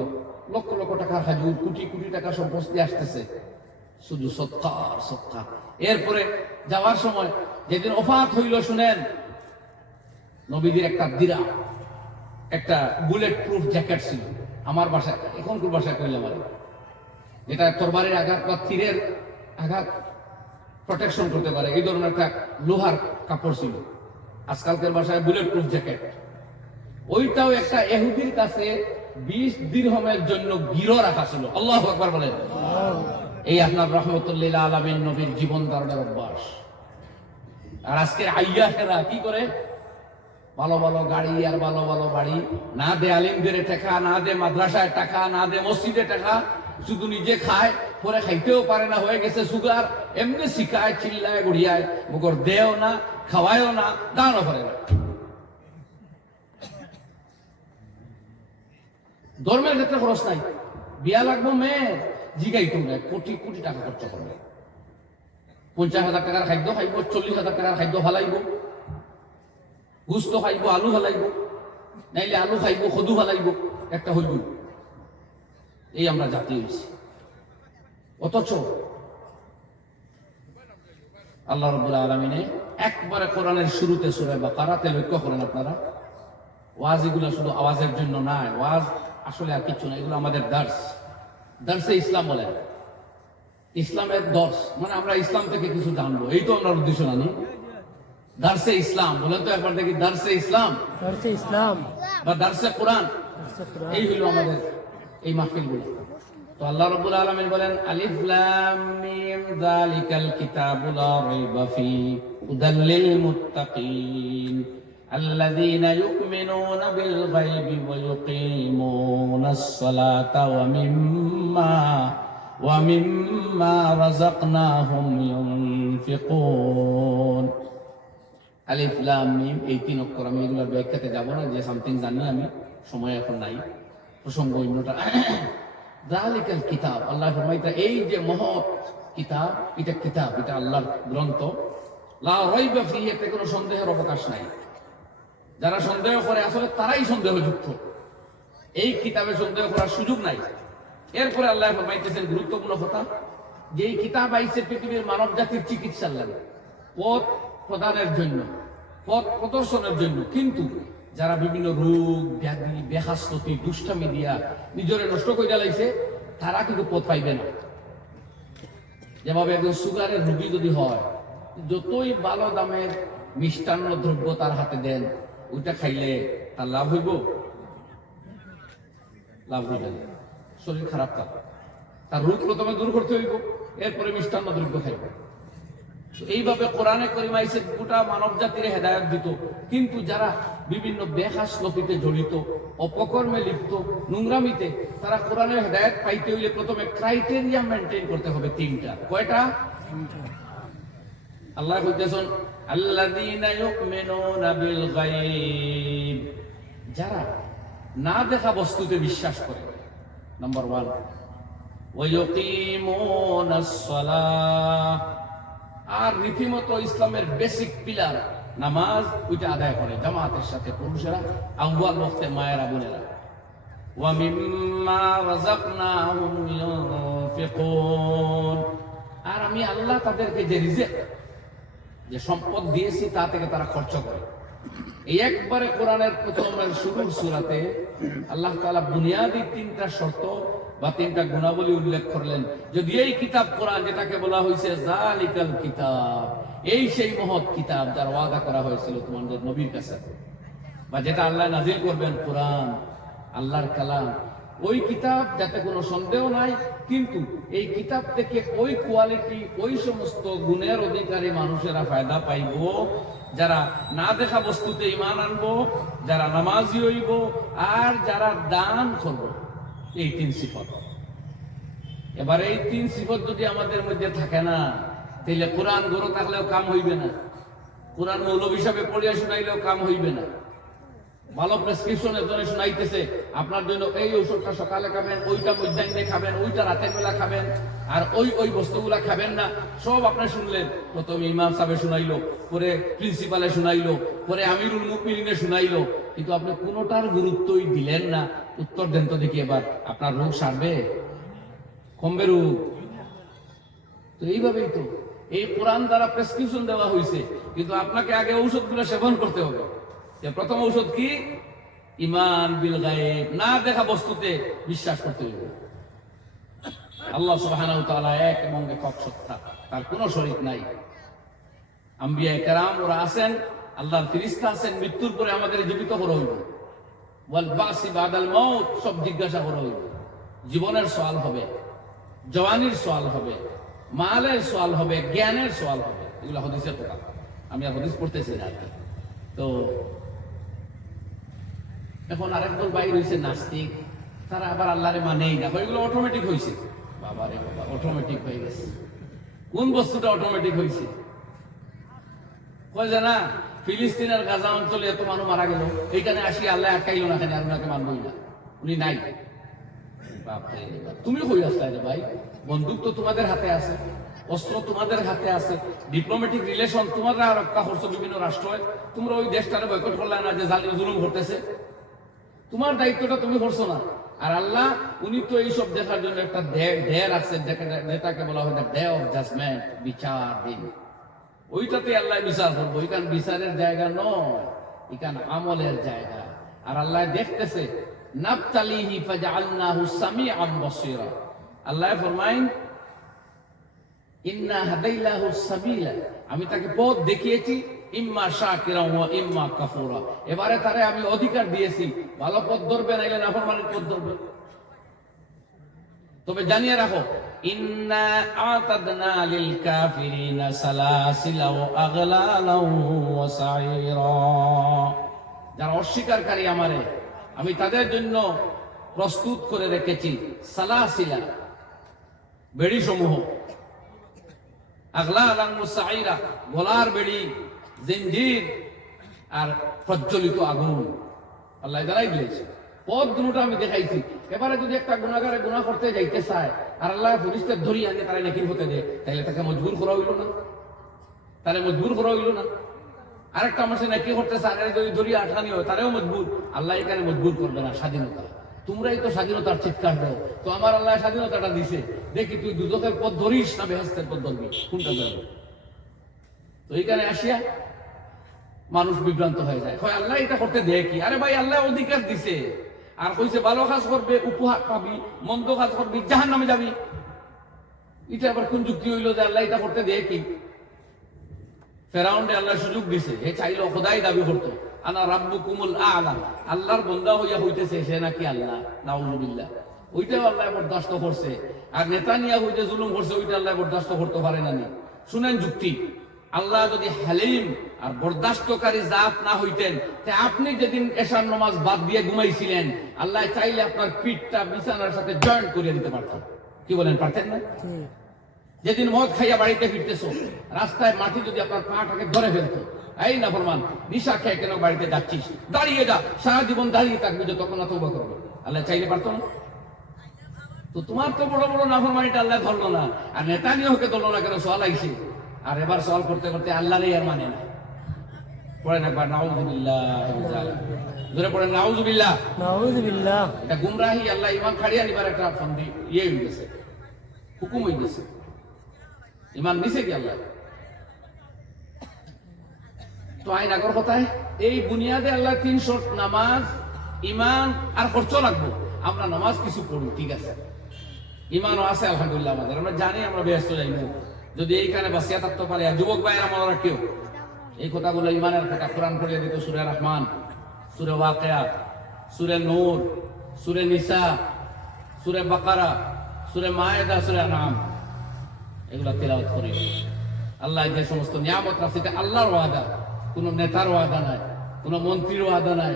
লক্ষ লক্ষ টাকা হাজুর, কোটি কোটি টাকা সম্পত্তি আসতেছে, শুধু সৎকার সৎকার। এরপরে যাওয়ার সময় যেদিন ওফাত হইল, শুনেন, নবীদের একটা দিরা, একটা বুলেট প্রুফ জ্যাকেট ছিল। আমার বাসায়, এখনকার বাসায় কইলাম আর, যেটা তরবারির আঘাত বা তীরের আঘাত প্রোটেকশন করতে পারে, এই ধরনের একটা লোহার কাপড় ছিল। আজকালকার বাসায় বুলেট প্রুফ জ্যাকেট। ওইটাও একটা ইহুদির কাছে 20 দিরহামের জন্য গিরো রাখা ছিল। আল্লাহু আকবার বলেন। এই আপনার রহমতুল লিল আলামিন নবীর জীবন ধারণের অভ্যাস। আর আজকের আইয়াহেরা কি করে? ভালো ভালো গাড়ি আর ভালো ভালো বাড়ি, না দে আলিমদের টাকা, না দে মাদ্রাসায় টাকা, না দে মসজিদে টাকা, শুধু নিজে খায়, পরে খাইতেও পারে না, হয়ে গেছে সুগার, এমনি শিখায়, চিল্লায়, গুড়িয়ায়, মগর দেও না, খাওয়ায়ও না, দানও করে না। ধর্মের ক্ষেত্রে খরচ নাই, বিয়া লাগবো মেয়ে, জিগাইতো না, কোটি কোটি টাকা খরচ করবে। 50,000 টাকার খাদ্য খাইব, 40,000 টাকার খাদ্য ফালাইব, গুস্ত খাইব, আলু ফালাইব, নাইলে আলু খাইব, খদু ফালাইব, একটা হইব। এই আমরা জাতি হয়েছি। অথচ আল্লাহ রাব্বুল আলামিনে একবারে কোরআনের শুরুতে সূরা বাকারাতে লক্ষ্য করেন আপনারা, ওয়াজ এগুলো শুধু আওয়াজের জন্য নয়, ওয়াজ আসলে আর কিছু না, এগুলো আমাদের দার্স, দার্সে ইসলাম বলে। ইসলামের দর্শ মানে আমরা ইসলাম থেকে কিছু জানবো, এই তো আমরা উদ্দেশ্য না। দার্সে ইসলাম বলেন তো একবার দেখি, দার্সে ইসলাম, দার্সে ইসলাম বা দার্সে কোরআন, এই হইল আমাদের এই মাহফিলগুলো। তো আল্লাহ রাব্বুল আলামিন বলেন, আলিফ লাম মিম যালিকাল কিতাবু লা রাইবা ফি হুদাল লিল মুত্তাকিন আল্লাযীনা ইউমিনুনা বিল গায়বি ওয়া ইউকিমুনাস সালাতা ওয়া মিম্মা রাযাকনাহুম ইউনফিকুন। আলিফ লাম মিম, এই 3 অক্ষর, আমি এগুলোর ব্যাখ্যাতে যাব না, যে সামথিং জানি আমি, সময় এখন নাই, প্রসঙ্গ অন্যটা। যালিকাল কিতাব, আল্লাহ ফরমাইতা, এই যে মহৎ কিতাব, এটা কিতাব, এটা আল্লাহর গ্রন্থ, লা রাইবা ফিহি, এতে কোনো সন্দেহের অবকাশ নাই। যারা সন্দেহ করে আসলে তারাই সন্দেহযুক্ত, এই কিতাবে সন্দেহ করার সুযোগ নাই। এরপরে আল্লাহ ফরমাইতেছেন গুরুত্বপূর্ণ কথা, যে এই কিতাব আইছে পৃথিবীর মানব জাতির চিকিৎসার লাগে, পথ প্রদানের জন্য, পথ প্রদর্শনের জন্য, কিন্তু যারা বিভিন্ন রোগ ব্যাধি বেহাস্তি দুষ্টামি দিয়া নিজরে নষ্ট করে লাইছে, তারা কিন্তু পথ পাইবে না। যেভাবে একজন সুগারের রোগী যদি হয়, যতই ভালো দামের মিষ্টান্ন দ্রব্য তার হাতে দেন, ওইটা খাইলে তার লাভ হইব? লাভ হইবে না, শরীর খারাপ থাকবে। তার রোগ প্রথমে দূর করতে হইব, এরপরে মিষ্টান্ন দ্রব্য খাইব। এইভাবে কোরআনে কারীম আইছে গোটা মানব জাতির হেদায়েত দিত। কিন্তু যারা বিভিন্ন বেহাসলতিতে জড়িত, অপকর্মে লিপ্ত, নোংরামিতে, তারা কোরআনের হেদায়েত পাইতে হইলে প্রথমে ক্রাইটেরিয়া মেনটেন করতে হবে তিনটা। কয়টা? আল্লাহ কইতেছেন আল্লাযীনা ইউমিনুনা বিল গায়ব, যারা না দেখা বস্তুতে বিশ্বাস করে। নাম্বার 1, ওয়া ইউকিমুনাস সালাহ, আর রীতিমতো ইসলামের বেসিক পিলার নামাজ ওইটা আদায় করে জামাতের সাথে, পুরুষেরা, আউয়াল ওয়াক্তে মায়েরা, বোনেরা। ওয়া মিম্মা রাযাকনাহুম ইউনফিকুন, আর আমি আল্লাহ তাদেরকে যে রিজিক, যে সম্পদ দিয়েছি তা থেকে তারা খরচ করে। এই একবারে কোরআনের প্রথমের শুরুর সূরাতে আল্লাহ তাআলা বুনিয়াদি 3টা শর্ত বা 3টা গুণাবলী উল্লেখ করলেন। যদি এই কিতাব কোরআন, যেটাকে বলা হয়েছে জালিকাল কিতাব, এই সেই মহৎ কিতাব যার ওয়াদা করা হয়েছিল তোমাদের নবীর কাছে, বা যেটা আল্লাহ নাজিল করবেন, কোরআন আল্লাহর কালাম, ওই কিতাব যাতে কোনো সন্দেহ নাই। কিন্তু এই কিতাব থেকে ওই কোয়ালিটি, ওই সমস্ত গুণের অধিকারী মানুষেরা ফায়দা পাইব যারা না দেখা বস্তুতে ঈমান আনবো, যারা নামাজি হইব, আর যারা দান করব। এই 3 সিফত। এবার এই 3 সিফত যদি আমাদের মধ্যে থাকে না, তাহলে কোরআন গড়ে থাকলেও কাম হইবে না, কোরআন মৌলবী হিসাবে পড়িয়া শুনাইলেও কাম হইবে না। ভালো প্রেসক্রিপশন একজনে শুনাইতেছে, আপনার জন্য এই ঔষধটা সকালে খাবেন, ওইটা মধ্যাহ্নে খাবেন, ওইটা রাতের বেলা খাবেন, আর ওই বস্তুগুলা খাবেন না, সব আপনি শুনলেন। প্রথমে ইমাম সাহেব শুনাইলো, পরে প্রিন্সিপালে শুনাইলো, পরে আমিরুল মুমিনিনে শুনাইলো, কিন্তু আপনি কোনোটার গুরুত্বই দিলেন না। উত্তর দেন তো দেখি, এবার আপনার রোগ সারবে? কমবে রোগ? তো এইভাবেই তো এই কোরআন দ্বারা প্রেসক্রিপশন দেওয়া হয়েছে, কিন্তু আপনাকে আগে ঔষধগুলো সেবন করতে হবে। প্রথম ঔষধ কি? ঈমান বিল গায়ব, না দেখা বস্তুতে বিশ্বাস করতে হবে। আল্লাহ সুবহানাহু ওয়া তাআলা এক এবং একক সত্তা, তার কোনো শরীক নাই। আম্বিয়া কেরাম ওরা আছেন, আল্লাহর ফেরেশতা আছেন, মৃত্যুর পরে আমাদের জীবিত করা হইবে। ওয়াল বাসি বাদাল মাউত, সব জিজ্ঞাসা করা হইবে। জীবনের সওয়াল হবে, জওয়ানির সওয়াল হবে, মালের সওয়াল হবে, জ্ঞানের সওয়াল হবে। এগুলো হাদিসের কথা, আমি আর হাদিস পড়তেছি না। তো এখন আরেকদল বাইর হয়েছে নাস্তিক, তারা আবার আল্লাহরে মানেই না, এগুলো অটোমেটিক হয়েছে। বাবা রে বাবা, অটোমেটিক হয়ে গেছে। কোন বস্তুটা অটোমেটিক হয়েছে? কয় জানা, ফিলিস্তিনের গাজা অঞ্চলে এত মানুষ মারা গেল, এইখানে আসি আল্লাহ আটকাইল না, কেন আর ওনাকে মানবই না, উনি নাই। বাপরে, তুমি কই আসলে রে ভাই? বন্দুক তো তোমাদের হাতে আছে, অস্ত্র তোমাদের হাতে আছে, ডিপ্লোম্যাটিক রিলেশন তোমরা রক্ষা করছো বিভিন্ন রাষ্ট্রে, তোমরা ওই দেশটারে বয়কট করলে না যে জালিম জুলুম করতেছে, তোমার দায়িত্বটা তুমি করছো না। আর আল্লাহ, উনি তো এইসব দেখার জন্য একটা ঢের আছে, যেটাকে বলা হয় ডে অফ জাজমেন্ট, বিচার দিন। ওইটাতে আল্লাহ বিচার করবো। এখান বিচারের জায়গা নয়, এখান আমলের জায়গা। আর আল্লাহ দেখতেছে, নাবতালিহি ফাজআলনাহু সামিআন বাসীরা। আল্লাহ ফরমায়েন, ইন্না হাদাইনাহু সাবিলা, আমি তাকে পথ দেখিয়েছি, ইম্মা শাকিরা ওয়া ইম্মা কাফুরা। এবারে তারে আমি অধিকার দিয়েছি, ভালো পথ ধরবে, নাইলে নাফরমানির পথ ধরবে। তবে জানিয়ে রাখো, ইন্না আতাদনা লিল কাফিরিনা সালাসিলা ওয়া আগলালা ওয়া সাইরা, যারা অস্বীকারী আমারে, আমি তাদের জন্য প্রস্তুত করে রেখেছি সালাসিলা, বেড়ি সমূহ, আগলালা ওয়া সাইরা, গলার বেড়ি, জিনজির, আর প্রজ্বলিত আগুন। আল্লাহ দাঁড়াই দিয়েছে, পথ দুটোটা আমি দেখাইছি। এবারে যদি একটা গুনাহগারে গুনাহ করতে যাইতে চায়, আর আল্লাহ ফেরেশতা ধরি আনে তারা নেকির হতে দেয়, তাহলে তাকে মজবুর করা হইল না? তারে মজবুর করা হইল না? আরেকটা মানুষ নেকি করতে চায়, যদি ধরি আঠানি হয়, তারেও মজবুর। আল্লাহ এখানে মজবুর করবে না, স্বাধীনতা। তোমরাই তো স্বাধীনতার চিৎকার দাও, তো আমার আল্লাহ স্বাধীনতাটা দিছে, দেখি তুই দুদকের পথ ধরিস না বেহেশতের পথ ধরবি, কোনটা ধরবি? তো এইখানে আসিয়া মানুষ বিভ্রান্ত হয়ে যায়, হয় আল্লাহ এটা করতে দেয় কি? আরে ভাই, আল্লাহ অধিকার দিছে, আর কইছে ভালো কাজ করবে উপহার পাবি, মন্দ কাজ করবি জাহান্নামে যাবি। এটা আবার কোন যুক্তি হইল যে আল্লাহ এটা করতে দেয় কি? ফেরাউন্ডে আল্লাহ সুযোগ দিছে, হে চাইলো খোদাই দাবি করতো আনা রাব্বুকুমুল আ'লা, আল্লাহর বান্দা হইয়া হইতেছে সে নাকি আল্লাহ, নাউযুবিল্লাহ। ওইটাও আল্লাহ বরদাস্ত করছে। আর নেতানিয়াহু যে জুলুম করছে ওইটা আল্লাহ বরদাস্ত করতে পারে না। শুনেন যুক্তি, আল্লাহ যদি হালিম আর বরদাস্তকারী জাত না হইতেন, তে আপনি যেদিন এশার নামাজ বাদ দিয়ে ঘুমাইছিলেন, আল্লাহ চাইলে আপনার পিঠটা বিছানার সাথে জয়েন্ট করিয়ে দিতে পারতেন। কি বলেন, পারতেন না? যেদিন মদ খাইয়া বাড়িতে ফিরতেছ, রাস্তায় মাটি যদি আপনার পাটাকে ধরে ফেলতো, এই না ফরমান নিশা খেয়ে কেন বাড়িতে যাচ্ছিস, দাঁড়িয়ে যা, সারা জীবন দাঁড়িয়ে থাকবি, যে তখন তওবা করবে। আল্লাহ চাইলে পারতো না? তো তোমার তো বড় বড় নাফরমানিটা আল্লাহ ধরলো না, আর নেতানিয়াহুকে ধরলো না কেন? সওয়াল আইছে, আর এবার সওয়াল করতে করতে আল্লাহরই আর মানে না। পড়েন একবার নাউযুবিল্লাহ, ধরে পড়েন নাউযুবিল্লাহ, নাউযুবিল্লাহ। এটা গুমরাহি, আল্লাহ ইমান খাড়িয়া নিবার একটা ফন্দি ইয়ে হয়ে গেছে, হুকুম হয়ে গেছে। ইমান নিছে কি আল্লাহ? তো আইন আগর কথায় এই বুনিয়াদে আল্লাহ 3 শর্ত, নামাজ, ইমান আর খরচ লাগবো। আমরা নামাজ কিছু পড়ি, ঠিক আছে, ইমানও আছে আলহামদুলিল্লাহ আমাদের, আমরা জানি আমরা ব্যস্ত যাইব যদি এইখানে বাঁচিয়া থাকতে পারে। আর যুবক ভাইয়ের আমরা কেউ এই কথাগুলো ইমানের কথা কোরআন পড়িয়ে দিত, সূরা রহমান, সূরা ওয়াকিয়া, সূরা নূর, সূরা নিসা, সূরা বাকারা, সূরা মায়েদা, সূরা আনআম, এগুলা তেলাওয়াত করি। আল্লাহ যে সমস্ত নিয়ামত আছে, এটা আল্লাহর ওয়াদা, কোন নেতার ওয়াদা নাই, কোন মন্ত্রীর ওয়াদা নাই,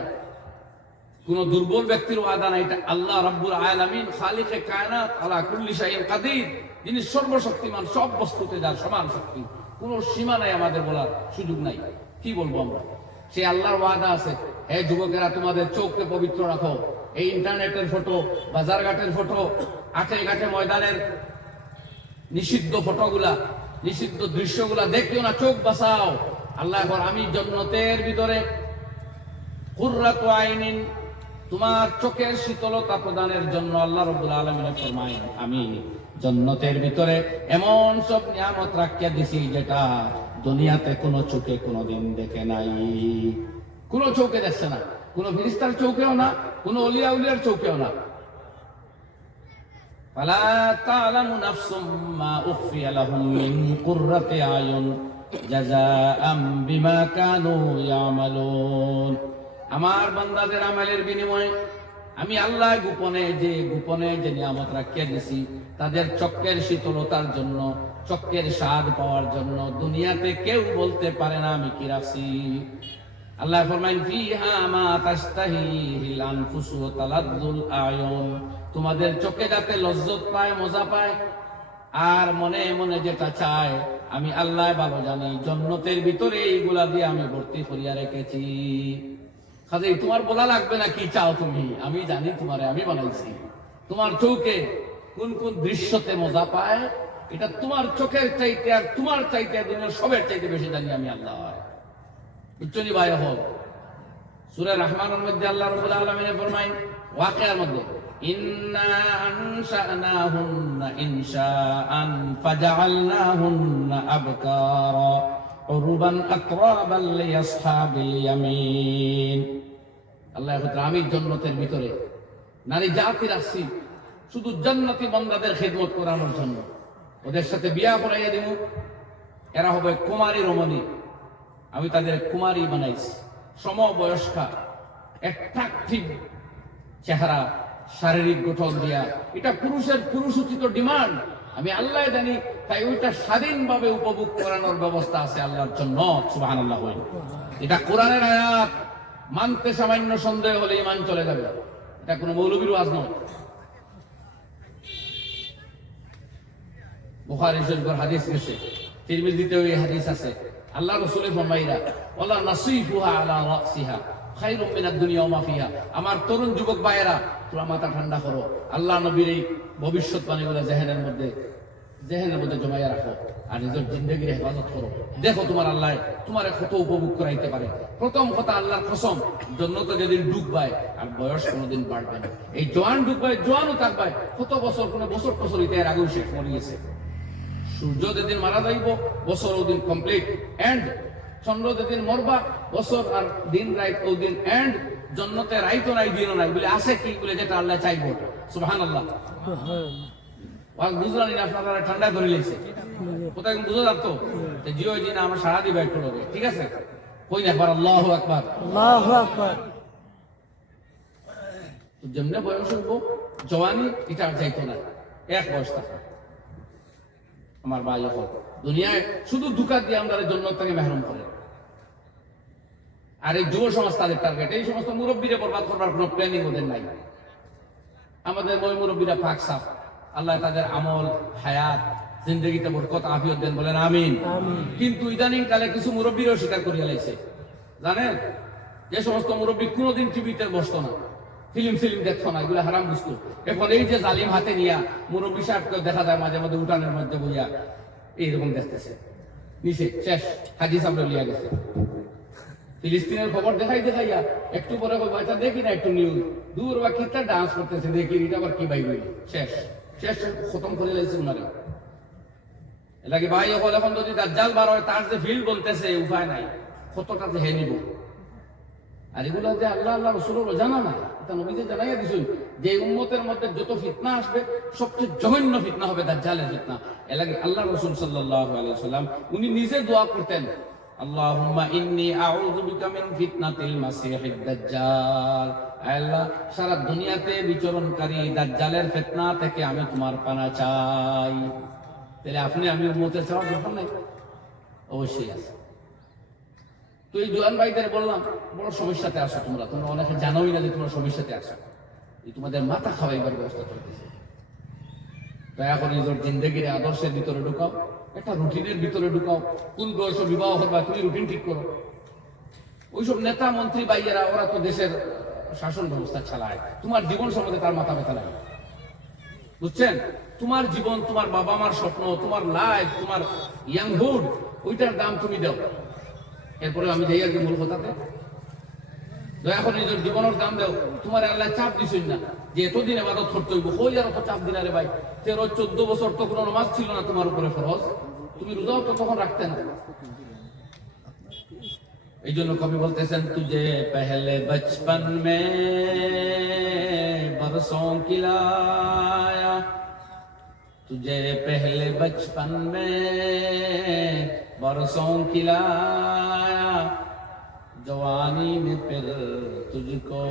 কোন দুর্বল ব্যক্তির ওয়াদা নাই। এটা আল্লাহ রাব্বুল আলামিন, খালিকে কায়নাত, আলা কুল্লি শাইইন কাদির, যিনি সর্বশক্তিমান, সব বস্তুতে যার সমান শক্তি, কোন সীমা নাই, আমাদের বলার সুযোগ নাই। কি বলবো আমরা? সেই আল্লাহর ওয়াদা আছে, হে যুবকেরা তোমাদের চোখকে পবিত্র রাখো, এই ইন্টারনেটের ফটো, বাজারঘাটের ফটো, আটে ঘাটে ময়দানের নিষিদ্ধ ফটোগুলা, নিষিদ্ধ দৃশ্যগুলা দেখিও না, চোখ বাঁচাও। আল্লাহ এখন আমি জান্নাতের ভিতরে কুররাতু আইনিন, তোমার চোখের শীতলতা প্রদানের জন্য আল্লাহ রাব্বুল আলামিন ফরমায়, আমি জান্নাতের ভিতরে এমন সব নিয়ামত রাখিয়া দিছি যেটা দুনিয়াতে কোনো চোখে কোনোদিন দেখে নাই। কোনো চোখে দেখছে না, কোনো ফেরেশতার চোখেও না, কোনো ওলিয়া উলিয়ার চোখেও না। ফালা তা'লামু নাফসুম মা উখফিয়া লাহুম মিন কুররাতি আয়ুন জাযাআম বিমা কানু ইয়ামালুন। আমার বান্দাদের আমলের বিনিময়ে আমি আল্লাহ গোপনে যে নিয়ামত রাখিয়া দিছি, তাদের চক্ষের শীতলতার জন্য, চক্ষের স্বাদ পাওয়ার জন্য দুনিয়াতে কেউ বলতে পারে না আমি কি রাখছি। আল্লাহ ফরমাইন, ফিহা মা তাশতাহিল আনফুসু ওয়া তালাদ্দুল আয়ুন, তোমাদের চোখে যাতে লজ্জত পায়, মজা পায়, আর মনে মনে যেটা চায়, আমি আল্লাহ ভালো জানি। জান্নাতের ভিতরে এইগুলা দিয়ে আমি ভর্তি করিয়া রেখেছি। কাজেই তোমার বলা লাগবে না কি চাও তুমি, আমি জানি তোমারে আমি বানাইছি। তোমার চোখে কোন কোন দৃশ্যতে মজা পায়, এটা তোমার চোখের চাইতে আর তোমার চাইতে দুনিয়ার সবের চাইতে বেশি জানি আমি আল্লাহ। উচ্চনি ভাই হল সূরা রহমানের মধ্যে আল্লাহ রাব্বুল আলামিন ফরমায়, ওয়াকিয়ার মধ্যে, ইন্না আনশানাহুন্না ইনশাআন ফাজআলনাহুন্না আবকারা উরবান আতরাবান লিআসহাবিল ইয়ামিন। আল্লাহ বলেন, আমি জান্নাতের ভিতরে নারী জাতি রাখছি শুধু জান্নাতি বান্দাদের খিদমত করানোর জন্য। ওদের সাথে বিয়া করাইয়া দেব, এরা হবে কুমারী রমণী, আমি তাদের কুমারী বানাইছি, সমবয়স্কা, অ্যাট্রাকটিভ চেহারা, শারীরিক গঠন দিয়া। এটা পুরুষের পুরুষোচিত ডিমান্ড, আমি আল্লাহ জানি, তাই ওইটা স্বাধীনভাবে উপভোগ করানোর ব্যবস্থা আছে আল্লাহর জন্য। সুবহানাল্লাহ। এটা কোরআনের আয়াত, মানতে সামান্য সন্দেহ হলে ঈমান চলে যাবে। এটা কোনো মৌলবীর ওয়াজ নয়। বুখারী শরীফের হাদিস গেছে, তিরমিজিতেও এই হাদিস আছে। আল্লাহ রাসূল ফরমাইরা, ওয়ালা নাসিফুহা আলা রাসিহা খায়রুম মিনাদ দুনিয়া ওয়া মা ফিহা। আমার তরুণ যুবক ভাইয়েরা, তোমরা মাথা ঠান্ডা করো, আল্লাহ নবীর এই ভবিষ্যৎবাণীগুলো জেহেনের মধ্যে জমাইয়া রাখো, আর নিজের জিন্দেগির হেফাজত করো। দেখো তোমার আল্লাহ তোমার কত উপভোগ করাইতে পারে। প্রথম কথা, আল্লাহর কসম, জান্নাতে যেদিন ঢুকবায় আর বয়স কোনোদিন বাড়বে না। এই জওয়ান ঢুকবায়, জওয়ানও থাকবায়, কত বছর, কোনো বছর হইতে এর আগেও শেষ মরে গেছে। সূর্য যেদিন মারা যাইব, বছর ওদিন কমপ্লিট এন্ড। চন্দ্র যেদিন মরবা বছর আর দিন রাইত ওই দিন এন্ড জন্নতে রাইতও নাই দিনও নাই বলে আছে কি বলে যেটা আল্লাহ চাইবো সুবহানাল্লাহ। বুঝলাম না আপনারা ঠান্ডা ধরে লেগেছে কোথায় বুঝা যাতো জিও জি না আমরা সারা দিবা একটু লোকে ঠিক আছে কই না একবার আল্লাহু আকবার আল্লাহু আকবার। যেমনে বয়স হইবো জওয়ানি এটা আর যাইতো না এক বয়স থাকে আমার ভাই হল দুনিয়ায় শুধু দুকা দিয়ে আমরা জন্নত থেকে মেহরুম করে। আর এই যুব সমাজ তাদের টার্গেট, এই সমস্ত মুরব্বীরা বরবাদ করবার কোনো প্ল্যানিং ওদের নাই। আমাদের ওই মুরব্বীরা পাক সাফ, আল্লাহ তাদের আমল হায়াত জিন্দগিতে বরকত আফিয়ত দেন, বলেন আমিন। কিন্তু ইদানিং কালে কিছু মুরব্বীরাও স্বীকার করিয়া লাইছে, জানেন যে সমস্ত মুরব্বী কোনোদিন টিভিতে বসতো না, ফিল্ম দেখতো না, এগুলো হারাম বুঝতো। এখন এই যে জালিম হাতে নিয়া মুরব্বী সাহেবকে দেখা যায় মাঝে মধ্যে উঠানের মধ্যে বইয়া এইরকম দেখতেছে, নিচে শেষ হাজি সাহেব লিয়া গেছে। ফিলিস্তিনের খবর দেখাইয়া একটু পরে এটা দেখি না একটু নিউজ দূর বা কিতা ডান্স করতেছে, দেখি এটা আবার কি ভাই শেষ শেষ খতম করে লাইছে উনারে। এলাকি ভাই হল এখন যদি দাজ্জাল বার হয় তার যে ফিল্ড বলতেছে উপায় নাই, কতটা যে হে নিব। আর এগুলো যে আল্লাহ আল্লাহ রসুলের জানা না, এটা নবীকে জানাইয়া দিছেন যে উম্মতের মধ্যে যত ফিতনা আসবে সবচেয়ে জঘন্য ফিতনা হবে দাজ্জালের ফিতনা। এলাকি আল্লাহ রসুল সাল্লাল্লাহু আলাইহি ওয়াসাল্লাম উনি নিজে দোয়া করতেন, আল্লাহুম্মা ইন্নী আউযু বিকা মিন ফিতনাতিল মাসিহিদ দাজ্জাল, আল্লাহ সারা দুনিয়াতে বিচরণকারী দাজ্জালের ফিতনা থেকে আমি তোমার পানা চাই। তাহলে আপনি আমি উম্মতের চাওয়ার দরকার নাই? অবশ্যই আছে। তো এই জোয়ান ভাইদের বললাম বড় সমস্যাতে আসো তোমরা, তোমরা অনেকে জানোই না যে তোমরা সমস্যাতে আসো, এই তোমাদের মাথা খাওয়াইবার ব্যবস্থা চলতেছে। দয়া করে নিজের জিন্দগির আদর্শের ভিতরে ঢুকাও, একটা রুটিনের ভিতরে ঢুকাও। কোন বয়সে বিবাহ করবা তুমি রুটিন ঠিক করো। ওইসব নেতা মন্ত্রী ভাইয়েরা ওরা তো দেশের শাসন ব্যবস্থা চালায়, তোমার জীবন সম্বন্ধে তার মাথা ব্যথা লাগে, বুঝছেন? তোমার জীবন, তোমার বাবা মার স্বপ্ন, তোমার লাইফ, তোমার ইয়াংহুড, ওইটার দাম তুমি দাও। এরপরে আমি যাই আর কি মূল কথাতে, দয়া করে নিজের জীবনের দাম দাও। তোমার আল্লাহ চাপ দিছই না যে এতদিন ইবাদত করতে হইব, কই আর অত চাপ দিনা রে ভাই। 13-14 বছর তো কোনো নামাজ ছিল না তোমার উপরে ফরজ, তুমি রোজাও তো তখন রাখতে না। এই জন্য কবি বলতেছেন, তুঝে পহলে বচপন মে বরসোं की लाया, तुझे पहले बचपन में बरसों की लाया, जवानी में फिर तुझको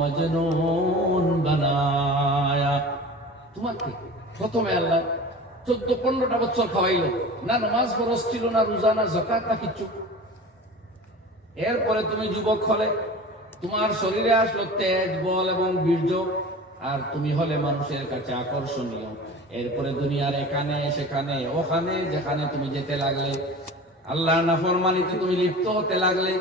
मजनून बनाया। তোমাকে প্রথমে আল্লাহ 14-15টা বছর খাওয়াইলো, না নামাজ ফরজ ছিল, না রোজা, না যাকাত, না কিচ্ছু। এরপরে তুমি যুবক হলে, তোমার শরীরে আসলো তেজ, বল এবং বীর্য, আর তুমি হলে মানুষের কাছে আকর্ষণীয়। এরপরে দুনিয়ার এখানে সেখানে ওখানে যেখানে তুমি যেতে লাগলে, আল্লাহর নাফরমানিতে তুমি লিপ্ত হতে লাগলে।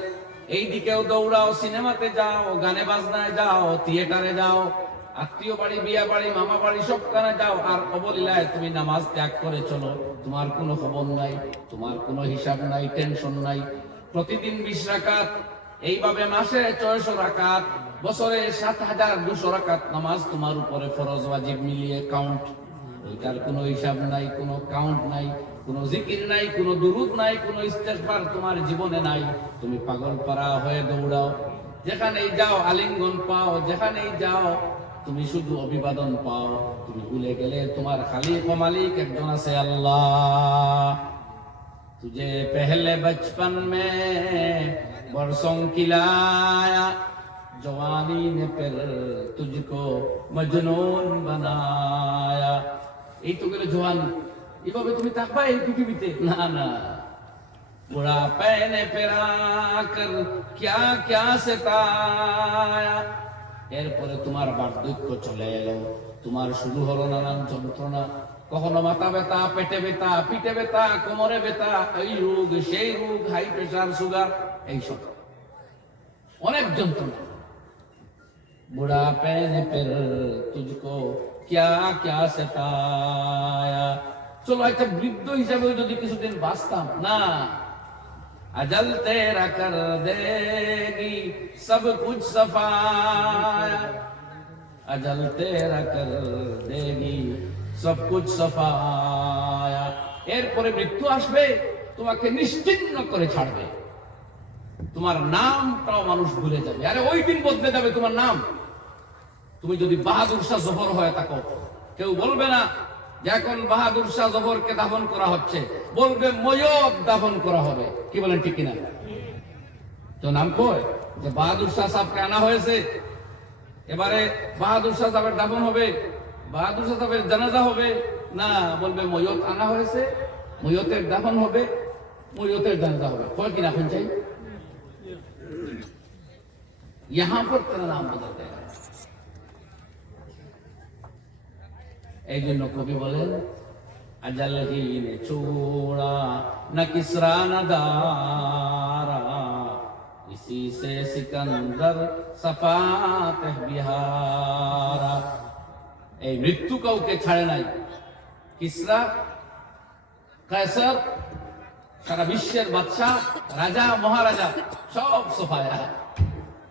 এই দিকেও দৌড়াও, সিনেমাতে যাও, গানে বাজনায় যাও, থিয়েটারে যাও, আত্মীয় বাড়ি, বিয়া বাড়ি, মামা বাড়ি সবখানে যাও, আর অবলীলায় তুমি নামাজ ত্যাগ করে চলো। তোমার কোনো খবর নাই, তোমার কোনো হিসাব নাই, টেনশন নাই। প্রতিদিন 20 রাকাত, এইভাবে মাসে 600 রাকাত, বছরে 7200 রাকাত নামাজ তোমার উপরে ফরজ ওয়াজিব মিলিয়ে কাউন্ট। ওইটার কোনো হিসাব নাই, কোনো কাউন্ট নাই, কোনো জিকির নাই, কোনো দুরূদ নাই, কোনো ইস্তেগফার তোমার জীবনে নাই। তুমি পাগল পারা হয়ে দৌড়াও, যেখানেই যাও আলিঙ্গন পাও, যেখানেই যাও তুমি শুধু অভিবাদন পাও। তুমি ভুলে গেলে তোমার খালিক ও মালিক একজন আছে, আল্লাহ। तुझे पहले बचपन में बरसों की लाया, जवानी ने फिर तुझको मजनून बनाया। এই তো গেলে জওয়ানি, এভাবে তুমি থাকবা এই পৃথিবীতে? না না, বুড়াপে ने फिरा कर क्या क्या सताया। এরপরে তোমার বার্ধক্য চলে এলো, তোমার শুরু হলো নানান যন্ত্রণা, কখনো মাথা ব্যথা, পেটে ব্যথা, পিঠে ব্যথা, কোমরে ব্যথা, এই রোগ সেই রোগ, হাই প্রেসার, সুগার, এইসব অনেক যন্ত্রণা। বুড়াপে ने फिर तुझको क्या क्या सताया। চলো একটা বৃদ্ধ হিসাবে যদি কিছুদিন বাঁচতাম, না, अजल तेरा कर देगी सब कुछ सफाया, अजल तेरा कर देगी सब कुछ सफाया। এরপরে মৃত্যু আসবে, তোমাকে নিশ্চিহ্ন করে ছাড়বে। তোমার নামটাও মানুষ ভুলে যাবে। আরে ওই দিন বদলে যাবে তোমার নাম। তুমি যদি বাহাদুর শাহ জফর হয়ে থাকো, কেউ বলবে না যে এখন বাহাদুর শাহ জফরকে দাফন করা হচ্ছে, বলবে ময়ূর দাফন করা হবে। কি বলেন ঠিক কিনা? তো নাম কয় যে বাহাদুর শাহ সাহেবকে আনা হয়েছে, এবারে বাহাদুর শাহ সাহেবের দাফন হবে, বাহাদুর শাহ সাহেবের জানাজা হবে না, বলবে ময়ূর আনা হয়েছে, ময়ূরের দাফন হবে, ময়ূরের জানাজা হবে। কয় কিনা এখন চাই यहाँ पर तेरा नाम बदलते हैं। এই জন্য কবি বলেন अजलहीन छोड़ा न किसरा न दारा, इसी से सिकंदर सफात बिहारा। এই মৃত্যু কাউকে ছাড়ে নাই। কিসরা, কায়সার, সারা বিশ্বের বাদশাহ, রাজা মহারাজা সব সফায়া।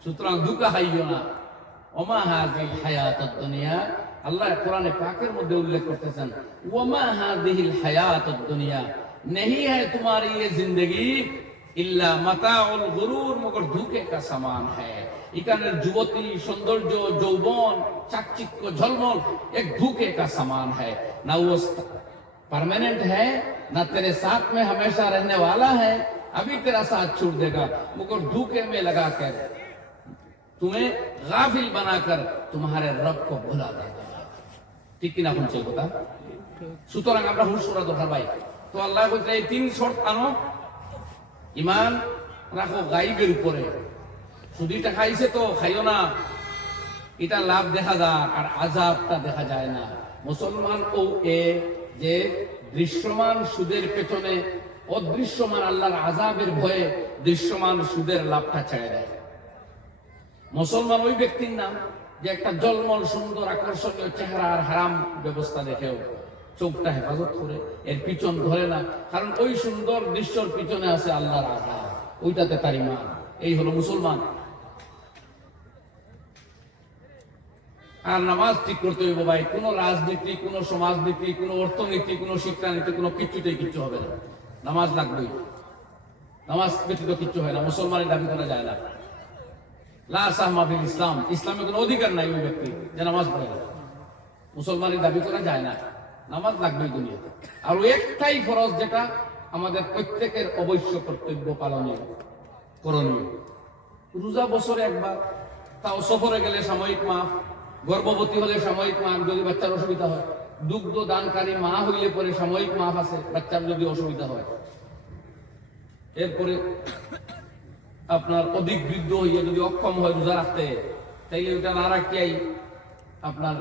সুতরাং দুকা হাইও না। ওমা হাযিল হায়াতুদ দুনিয়া, আল্লাহ কোরআনে পাকের মধ্যে উল্লেখ করতেছেন, ওমা হাযিল হায়াতুদ দুনিয়া, नहीं है तुम्हारी ये जिंदगी इल्ला মাতাউল গুরুর, মগর ধোঁকে কা সামান है। এখানের যুবতী, সৌন্দর্য, যৌবন, চাকচিক্য, ঝলমল এক ধোঁকে কা সামান है। ना वो परमानेंट है, ना तेरे साथ में हमेशा रहने वाला है, अभी तेरा साथ छूट देगा, मगर धोखे में लगा कर तुम्हें गाफिल बनाकर तुम्हारे रब को भुला देगा। ঠিক কিনা শুনছে কথা? সুতরাং আমরা হুঁশ করা দরকার ভাই। তো আল্লাহ বলছে এই তিন শর্ত আনো, ইমান রাখো গাইবের উপরে। সুদিটা খাইছে তো খাইও না, এটা লাভ দেখা যায় আর আযাবটা দেখা যায় না। মুসলমান ও এ যে দৃশ্যমান সুদের পেছনে অদৃশ্যমান আল্লাহর আযাবের ভয়ে দৃশ্যমান সুদের লাভটা ছেড়ে দেয়। মুসলমান ওই ব্যক্তির নাম যে একটা জলমল সুন্দর আকর্ষণীয় চেহারা আর হারাম ব্যবস্থা দেখেও চোখটা হেফাজত করে এর পিছন ধরে না, কারণ ওই সুন্দর দৃশ্যর পিছনে আছে আল্লাহর আযাব, ওইটাতে তার ঈমান। এই হলো মুসলমান। আর নামাজ ঠিক করতে হইব ভাই। কোন রাজনীতি, কোন সমাজনীতি, কোন অর্থনীতি, কোন শিক্ষানীতি, কোন কিচ্ছুতেই কিচ্ছু হবে না। নামাজ লাগবেই। নামাজ ব্যতীত কিচ্ছু হয় না। মুসলমানের দাবি করা যায় না। লা সাহমা ফিল ইসলাম, ইসলামে কোনো অধিকার নাই ওই ব্যক্তি যে নামাজ পড়ে না। মুসলমানের দাবি করা যায় না। নামাজ লাগবেই দুনিয়াতে। আর একটাই ফরজ যেটা আমাদের প্রত্যেকের অবশ্য কর্তব্য পালনীয় করণীয়, রোজা বছরে একবার, তাও সফরে গেলে সাময়িক মাফ, গর্ভবতী হলে সাময়িক মাফ যদি বাচ্চার অসুবিধা হয়, দুগ্ধ দানকারী মা হইলে পরে সাময়িক মাফ আছে বাচ্চার যদি অসুবিধা হয়। এরপরে আপনার অধিক বৃদ্ধ হইয়া যদি অক্ষম হয় রোজা রাখতে, তাইলে ওটা না রাখিয়াই আপনার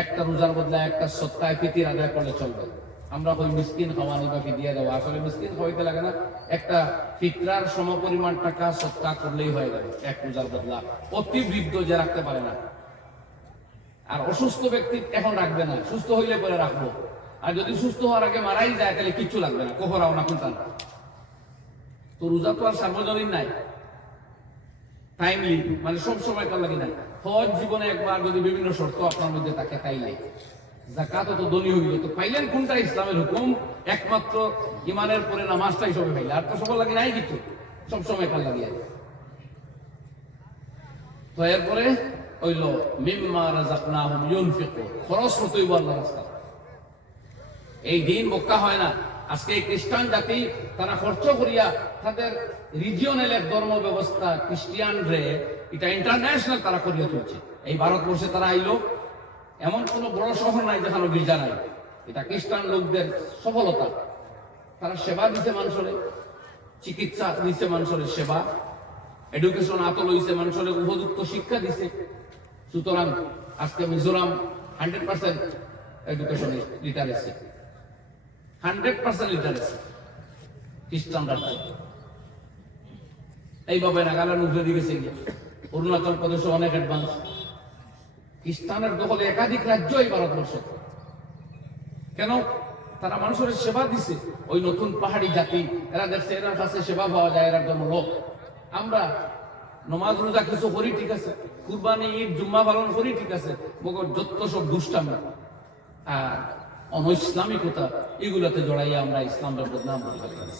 একটা রোজার বদলে একটা সৎকায় ফিতির আদায় করলে চলবে। আমরা ওই মিসকিন খাওয়ানি বা ফিদিয়া দেওয়া, আসলে মিসকিন খাওয়াইতে লাগে না, একটা ফিতরার সমপরিমাণ টাকা সৎকা করলেই হয়ে যাবে এক রোজার বদলা। অতি বৃদ্ধ যে রাখতে পারে না, আর অসুস্থ ব্যক্তি এখন রাখবে না, সুস্থ হইলে পরে রাখবো। আর যদি সুস্থ হওয়ার আগে মারাই যায় তাহলে কিচ্ছু লাগবে না, কোহরাও না কোনটা না। তো রোজা তো আর সার্বজনীন নাই, টাইমলি, মানে সব সময় কার লাগে না। হজ জীবনে একবার যদি বিভিন্ন শর্ত আপনার মধ্যে থাকে তাইলে। যাকাত তো দলীয় হইল, তো পাইলেন কোনটা ইসলামের হুকুম? একমাত্র ইমানের পরে নামাজটাই সবাই পাইলে, আর তো সবার লাগে নাই কিছু, সব সময় কার লাগিয়ে। তো এরপরে হইল মিম্মা রাযাকনাহুম ইউনফিকুন, খরচ হতইব আল্লাহর রাস্তায়। এই দিন বক্কা হয় না। আজকে খ্রিস্টান জাতি তারা খরচ করিয়া তাদের রিজিওনালের ধর্ম ব্যবস্থা খ্রিস্টিয়ান রে এটা ইন্টারন্যাশনাল তারা করিয়া তুলছে। এই ভারতবর্ষে তারা আইলো, এমন কোন বড় শহর নাই যেখানে গির্জা নাই। এটা খ্রিস্টান লোকদের সফলতা। তারা সেবা দিতে মানুষের, চিকিৎসা দিতে মানুষের সেবা, এডুকেশন আতল হইছে, মানুষের উপযুক্ত শিক্ষা দিছে। সুতরাং আজকে মিজোরাম 100% এডুকেশন লিটারেসি, 100% লিটারেসি খ্রিস্টানরা। এইভাবে নাগাল্যান্ড উঠে দিয়েছে, অরুণাচল প্রদেশে অনেক অ্যাডভান্স। খ্রিস্টানের দখলে একাধিক রাজ্য এই ভারতবর্ষে। কেন? তারা মানুষের সেবা দিছে। ওই নতুন পাহাড়ি জাতি এরা দেখছে এনার কাছে সেবা পাওয়া যায়, এরা জন্য লোক। আমরা নমাজ রোজা কিছু করি ঠিক আছে, কুরবানি ঈদ জুম্মা পালন করি ঠিক আছে, মগর যত সব দুষ্টামি আর অনইসলামিকতা এগুলাতে জড়াইয়া আমরা ইসলামের বদনাম করতে পারি।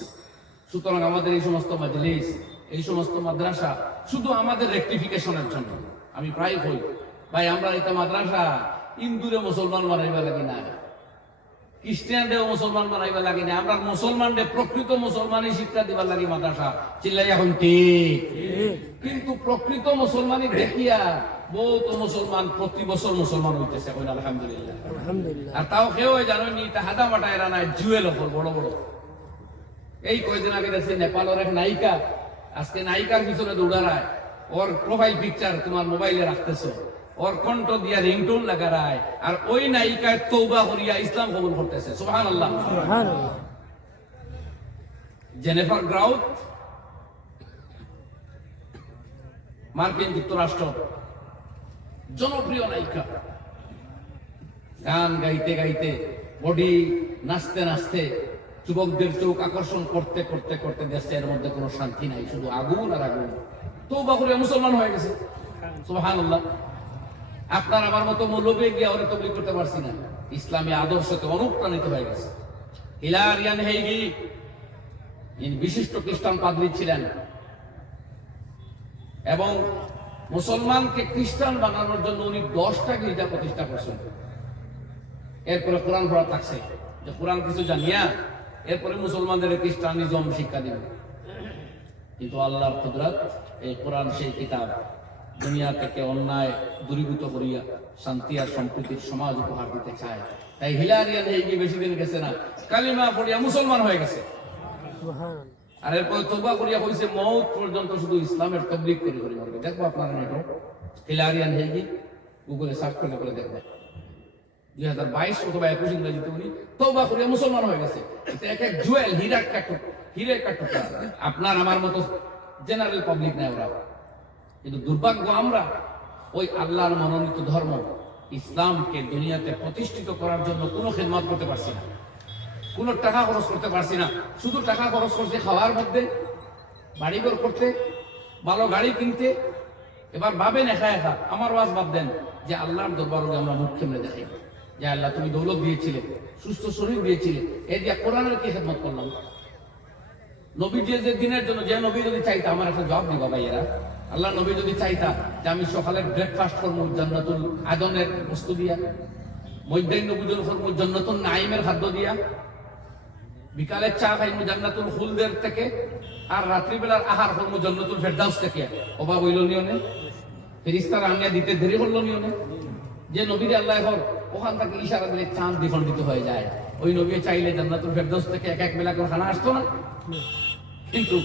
সুতরাং আমাদের এই সমস্ত মাজলিস এই সমস্ত মাদ্রাসা শুধু আমাদের রেকটিফিকেশনের জন্য। আমি প্রায় বলি, ভাই আমরা এটা মাদ্রাসা হিন্দুরে মুসলমান বানাইবা লাগে না, খ্রিস্টানদেরও মুসলমান বানাইবা লাগে না, আমরা মুসলমানদের প্রকৃত মুসলমানই শিক্ষা দিবার লাগে মাদ্রাসা। চিল্লাই এখন ঠিক। কিন্তু প্রকৃত মুসলমানই দেখিয়া বহুত মুসলমান প্রতি বছর মুসলমান হইতেছে, আলহামদুলিল্লাহ। আর তাও কেউ জানোনি তা হাদা মাটা এরা নাই, জুয়েল অফর বড় বড়। এই কয়েকদিন আগে দেখছি নেপালের এক নায়িকা, আজকে নায়িকার পিছনে দৌড়ায়, ওর প্রোফাইল পিকচার তোমার মোবাইলে রাখতেছো, ওর কণ্ঠ দিয়া রিংটোন লাগায়, আর ওই নায়িকায় তওবা করিয়া ইসলাম কবুল করতেছে। সুবহানাল্লাহ। জেনিফার গ্রাউথ, মার্কিন যুক্তরাষ্ট্র, জনপ্রিয় নায়িকা, গান গাইতে গাইতে, বডি নাচতে নাচতে যুবকদের চোখ আকর্ষণ করতে করতে করতে দেশের মধ্যে কোনো শান্তি নাই, শুধু আগুন আর আগুন। তওবা করে মুসলমান হয়ে গেছে। সুবহানাল্লাহ। আপনার আমার মতো মৌলবী গিয়ে ওরে তবলিগ করতে পারছি না, ইসলামী আদর্শতে অনুপ্রাণিত হয়ে গেছে। হিলারিয়ান হেইগি বিশিষ্ট খ্রিস্টান পাদ্রী ছিলেন এবং মুসলমানকে খ্রিস্টান বানানোর জন্য উনি 10টা গির্জা প্রতিষ্ঠা করছেন। এরপরে কোরআন পড়া থাকছে যে কোরআন কিছু জানিয়া এরপরে মুসলমানদের খ্রিস্টানিজম শিক্ষা দিবে। কিন্তু আল্লাহর কুদরত, এই কোরআন সেই কিতাব দুনিয়া থেকে অন্যায় দূরীভূত করিয়া শান্তি আর সম্প্রীতির সমাজ উপহার দিতে চায়। তাই হিলারিয়ান হেইগি বেশি দিন গেছে না, কালিমা পড়িয়া মুসলমান হয়ে গেছে। আর এরপরে তওবা করিয়া কইছে মওত পর্যন্ত শুধু ইসলামের তাবলীগ করে করে মরবে। দেখবো আপনারা নেটো হিলারিয়ান হেইগি গুগলে সার্চ করে দেখবেন। 2022 অথবা 21 ইংরেজিতে উনি তওবা করিয়া মুসলমান হয়ে গেছে। এক এক জুয়েল, হীরের টুকরা আপনার আমার মতো জেনারেল পাবলিক নাই ওরা। কিন্তু দুর্ভাগ্য আমরা ওই আল্লাহর মনোনীত ধর্ম ইসলামকে দুনিয়াতে প্রতিষ্ঠিত করার জন্য কোনো খেদমত করতে পারছি না, কোনো টাকা খরচ করতে পারছি না। শুধু টাকা খরচ করছে খাওয়ার মধ্যে, বাড়িঘর করতে, ভালো গাড়ি কিনতে। এবার ভাবেন একা একা, আমার ওয়াজ ভাব দেন যে আল্লাহর দরবারে আমরা মুখ কেমনে দেখাই যে আল্লাহ তুমি দৌলত দিয়েছিলে, সুস্থ শরীর দিয়েছিলে, এই দিয়া কোরআনের কি খেদমত করলাম? নবী যে দিনের জন্য, যে নবী যদি চাইতা, আমার একটা জবাব দিবা ভাইয়েরা, আল্লাহ নবী যদি চাইতা যে আমি সকালে ব্রেকফাস্ট করবো জান্নাতুল আদনের বস্তু দিয়া, মধ্যাহ্ন ভোজন করবো জান্নাতুল নাইমের খাদ্য দিয়া, বিকালের চা খাইবো জান্নাতুল খুলদের থেকে, আর রাত্রিবেলার আহার করবো জান্নাতুল ফেরদাউস থেকে, অভাব হইল নিয়নে? ফেরেশতারা আনিয়া দিতে দেরি হলো নিয়নে? যে নবীর আল্লাহ ঘর ওখান থেকে ইশারা দিলে চাঁদ দ্বিখণ্ডিত হয়ে যায়, ওই নবী চাইলে জান্নাতুল ফেরদাউস থেকে এক এক বেলা করে খানা আসতো না? কিন্তু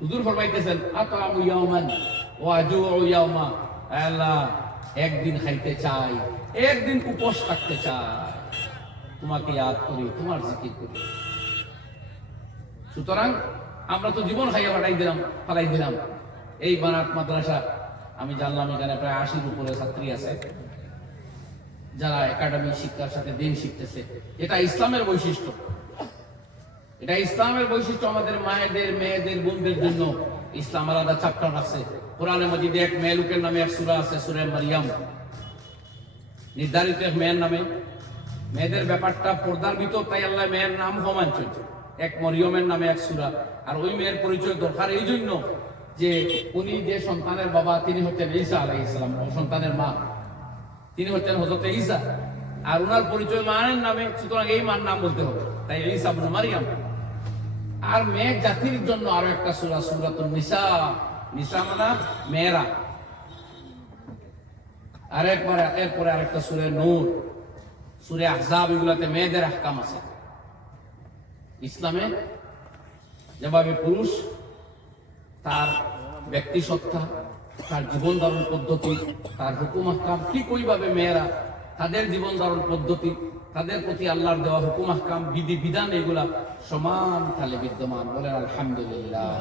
হুজুর ফরমাইতেছেন আতামু ইয়াওমান ওয়া আজুউ ইয়াওমা, আল্লাহ একদিন খাইতে চাই, একদিন উপোস থাকতে চাই, তোমাকে ইয়াদ করি, তোমার জিকির করি। সুতরাং আমরা তো জীবন খাইয়া ফালাই দিলাম। এই বানাত মাদ্রাসা আমি জানলাম এখানে প্রায় 80-র উপরে ছাত্রী আছে যারা একাডেমিক শিক্ষার সাথে দিন শিখতেছে। এটা ইসলামের বৈশিষ্ট্য, এটা ইসলামের বৈশিষ্ট্য। আমাদের মায়েদের, মেয়েদের, বোনদের জন্য ইসলাম আলাদা চ্যাপ্টার আছে। কোরআনে মাজিদে এক মেয়ে লোকের নামে এক সূরা আছে, সূরা মারিয়াম, নির্ধারিত এক মেয়ের নামে। মেয়েদের ব্যাপারটা পর্দার ভিতর, তাই আল্লাহ মেয়ের নাম হোমাঞ্চল, এক মরিয়মের নামে এক সূরা। আর ওই মেয়ের পরিচয় দরকার এই জন্য যে উনি যে সন্তানের বাবা তিনি হচ্ছেন ঈসা আলাইহিস সালাম, সন্তানের মা তিনি হচ্ছেন হযরত ঈসা, আর ওনার পরিচয় মায়ের নামে, সুতরাং এই মার নাম বলতে হবে, তাই ঈসা ইবনে মারিয়াম। আর মেয়ে জাতির জন্য আরো একটা সূরা, সূরাতুন নিসা, নিসা মানে মেয়েরা। আর এরপরে আরেকটা সূরা নূর, সূরা আহজাব, এগুলাতে মেয়েদের আহকাম আছে। ইসলামে যেভাবে পুরুষ তার ব্যক্তি সত্তা, তার জীবন ধারণ পদ্ধতি, তার হুকুম আহকাম, ঠিক ওইভাবে মেয়েরা তাদের জীবন ধারণ পদ্ধতি, তাদের প্রতি আল্লাহর দেওয়া হুকুম আহকাম, বিধি বিধান, এগুলা সমান তালে বিদ্যমান। বলেন আলহামদুলিল্লাহ।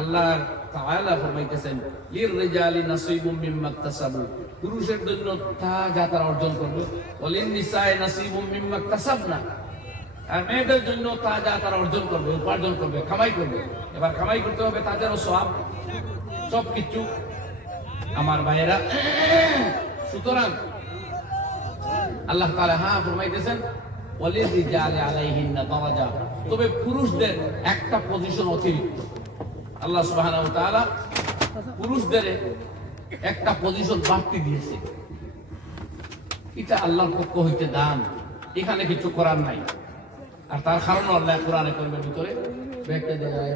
আল্লাহ তাআলা ফরমাইতেছেন লিররিজালি নাসিবুম মিম্মা ইকতাসাবু, পুরুষের জন্য তা যা তারা অর্জন করবে, ওয়ালিন নিসায়ে নাসিবুম মিম্মা ইকতাসাবনা, আর মেয়েদের জন্য তা যা তারা অর্জন করবে, উপার্জন করবে, কামাই করবে। এবার কামাই করতে হবে তাদেরও সওয়াব, সবকিছু আমার ভাইয়েরা। সুতরাং আল্লাহ তাআলা ফরমাইতেছেন ওয়ালিররিজালি আলাইহিন্না দারাজা, তবে পুরুষদের একটা পজিশন অতিরিক্ত। আল্লাহ সুবহানাহু ওয়া তাআলা পুরুষদের একটা পজিশন বাড়তি দিয়েছে। এটা আল্লাহর পক্ষ হইতে দান, এখানে কিছু করার নাই। আর তার কারণে আল্লাহ কোরআনে কারীমের ভিতরে ব্যাখ্যা দেয়।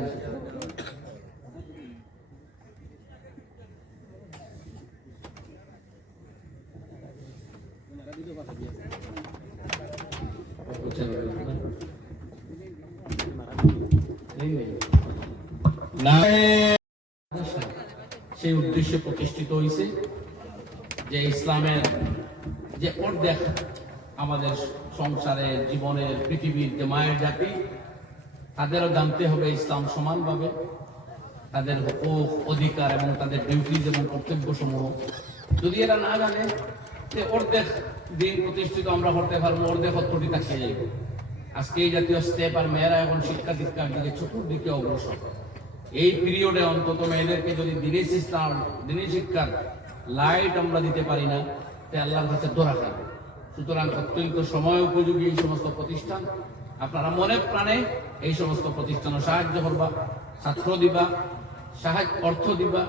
সেই উদ্দেশ্যে প্রতিষ্ঠিত হয়েছে যে ইসলামের যে অর্ধেক আমাদের সংসারের জীবনের পৃথিবীর যে মায়ের জাতি, তাদেরও জানতে হবে ইসলাম সমানভাবে, তাদের হক অধিকার এবং তাদের ডিউটিজ এবং কর্তব্য সমূহ। যদি এরা না জানে, যে অর্ধেক দিন প্রতিষ্ঠিত আমরা করতে পারবো, অর্ধেক অর্থটি তাকিয়ে যাইব। আজকে এই জাতীয় স্টেপ আর মেয়েরা এখন শিক্ষা দীক্ষার দিকে চতুর্দিকে অগ্রসর। এই পিরিয়ডে অন্তত মেয়েদেরকে যদি দিনের ইসলাম, দিনের শিক্ষার লাইট আমরা দিতে পারি না, তে আল্লাহর কাছে দোরা খাই। সুতরাং অত্যন্ত সময় উপযোগী এই সমস্ত প্রতিষ্ঠান, আপনারা মনে প্রাণে এই সমস্ত প্রতিষ্ঠানে সাহায্য করবা, ছাত্র দিবা, অর্থ দিবা,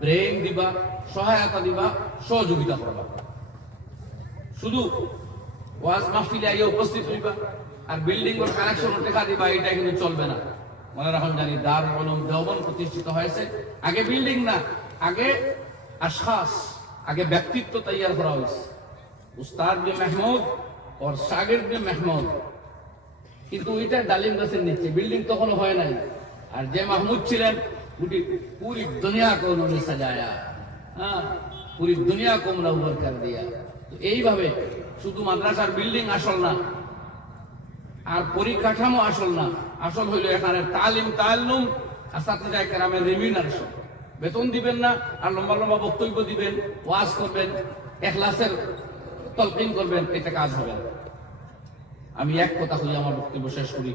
ব্রেন দিবা, সহায়তা দিবা, সহযোগিতা করবা। শুধু ওয়াজ মাহফিলে আইয়া উপস্থিত হইবা আর বিল্ডিং এর কানেকশন টাকা দিবা, এটা কিন্তু চলবে না। মনে রাখুন, জানি দারুল উলুম দেওবন্দ প্রতিষ্ঠিত হয়েছে আগে বিল্ডিং না, আগে আশখাস, আগে ব্যক্তিত্ব তৈরি করা হয়েছে। উস্তাদ যে মেহমুদ আর শাগির্দ যে মেহমুদ, কিন্তু ওইটা ডালিম গাছের নিচে, বিল্ডিং তখনও হয় নাই। আর যে মাহমুদ ছিলেন, पूरी दुनिया को उन्होंने सजाया, हाँ, पूरी दुनिया को मुनव्वर कर दिया। तो এইভাবে শুধু মাদ্রাসার বিল্ডিং আসল না, আর পরিকাঠামো আসল না, আসল হইল এখানে তালিম তাআল্লুম আর ছাত্রীরা কেরামের রেমিউনারেশন। বেতন দিবেন না আর লম্বা লম্বা বক্তব্য দিবেন, ওয়াজ করবেন, ইখলাসের তলকিন করবেন, এটা কাজ হবে না। আমি এক কথা কই, আমার বক্তব্য শেষ করি।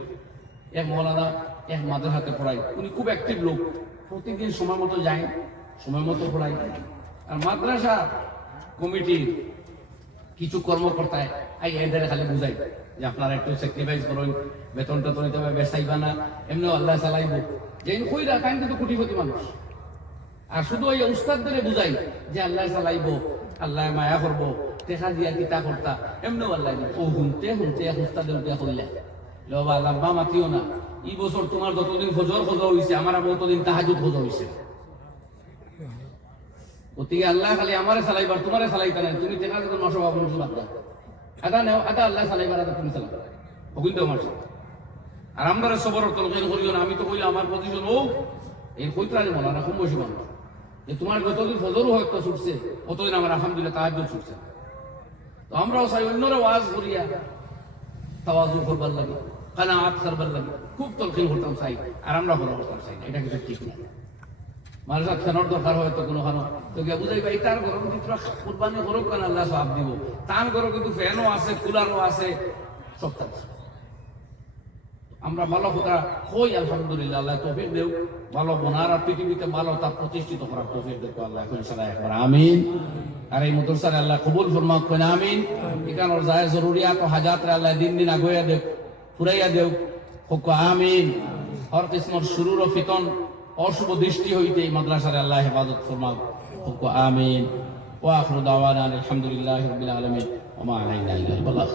এক মৌলানা এক মাদ্রাসাতে পড়াই, উনি খুব অ্যাক্টিভ লোক, প্রতিদিন সময় মতো যায়, সময় মতো পড়াই। আর মাদ্রাসা কমিটির কিছু কর্মকর্তায় এদের খালি বুঝাই যে আপনারা একটু স্যাক্রিফাইস করুন, বেতনটা তো নিতে হবে, বেসাইবা না, এমনিও আল্লাহ চালাইব। যে কই রাখান কিন্তু কোটিপতি মানুষ। আর শুধু ওই উস্তাদদের বুঝাই যে আল্লাহ চালাইব, আল্লাহ মায়া করবো, দেখা দিয়া কিতা করতা, এমনিও আল্লাহ ও শুনতে শুনতে এক উস্তাদের উঠে কইলা, লবা লাম্বা মাতিও না, এই বছর তোমার যতদিন ফজর খোঁজা হয়েছে, আমার ততদিন তাহাজুদ খোঁজা হয়েছে। ওদিকে আল্লাহ খালি আমারে চালাইবার, তোমারে চালাইতা নাই। তুমি দেখা যখন নশো বাবু বাদ দাও, আদা নেও, আদা আল্লাহ চালাইবার, আদা তুমি চালাও, ওগুন আমার সাথে। আর আমরা সবর তলকাই করিও না। আমি তো কইলে আমার পজিশন ও এই কইতরানি মনে না, খুব বেশি মানুষ যে তোমার যতদিন ফজরও হয়তো ছুটছে, অতদিন আমার আলহামদুলিল্লাহ তাহাজ্জুদ ছুটছে। তো আমরাও চাই অন্যরা ওয়াজ করিয়া তাওয়াজু করবার লাগে, কানাআত করবার লাগে, খুব তলকিন করতাম চাই, আর আমরা ফলো করতাম চাই। এটা কিন্তু ঠিক না। মানুষের ফ্যানের দরকার হয় তো কোনো খানো তো গিয়ে বুঝাইবা, এই তার গরম দিতরা কুরবানি করুক, কারণ আল্লাহ সব দিব। তার ঘরে কিন্তু ফ্যানও আছে, কুলারও আছে, সব থাকে। আমরা ভালো কথা হই, আলহামদুলিল্লাহ, আল্লাহ তৌফিক দেও, ভালো বোনার আর পৃথিবীতে ভালো তা প্রতিষ্ঠিত করার তৌফিক দেব আল্লাহ। এখন সারা একবার আমিন। আর এই মাদ্রাসারে আল্লাহ কবুল ফরমাক, কোন আমিন। এখানে যায় জরুরিয়াত ও হাজাত রে আল্লাহ দিন দিন আগুয়া দেব, ফুরাইয়া দেব, হোক আমিন। হর কিসমর শুরুর ও ফিতন অশুভ দৃষ্টি হইতে এই মাদ্রাসারে আল্লাহ হেফাজত ফরমাক, হোক আমিন। ওয়া আখিরু দাওয়ানা আলহামদুলিল্লাহি রাব্বিল আলামিন ওয়া মা আলাইনা ইল্লাল বালাগ।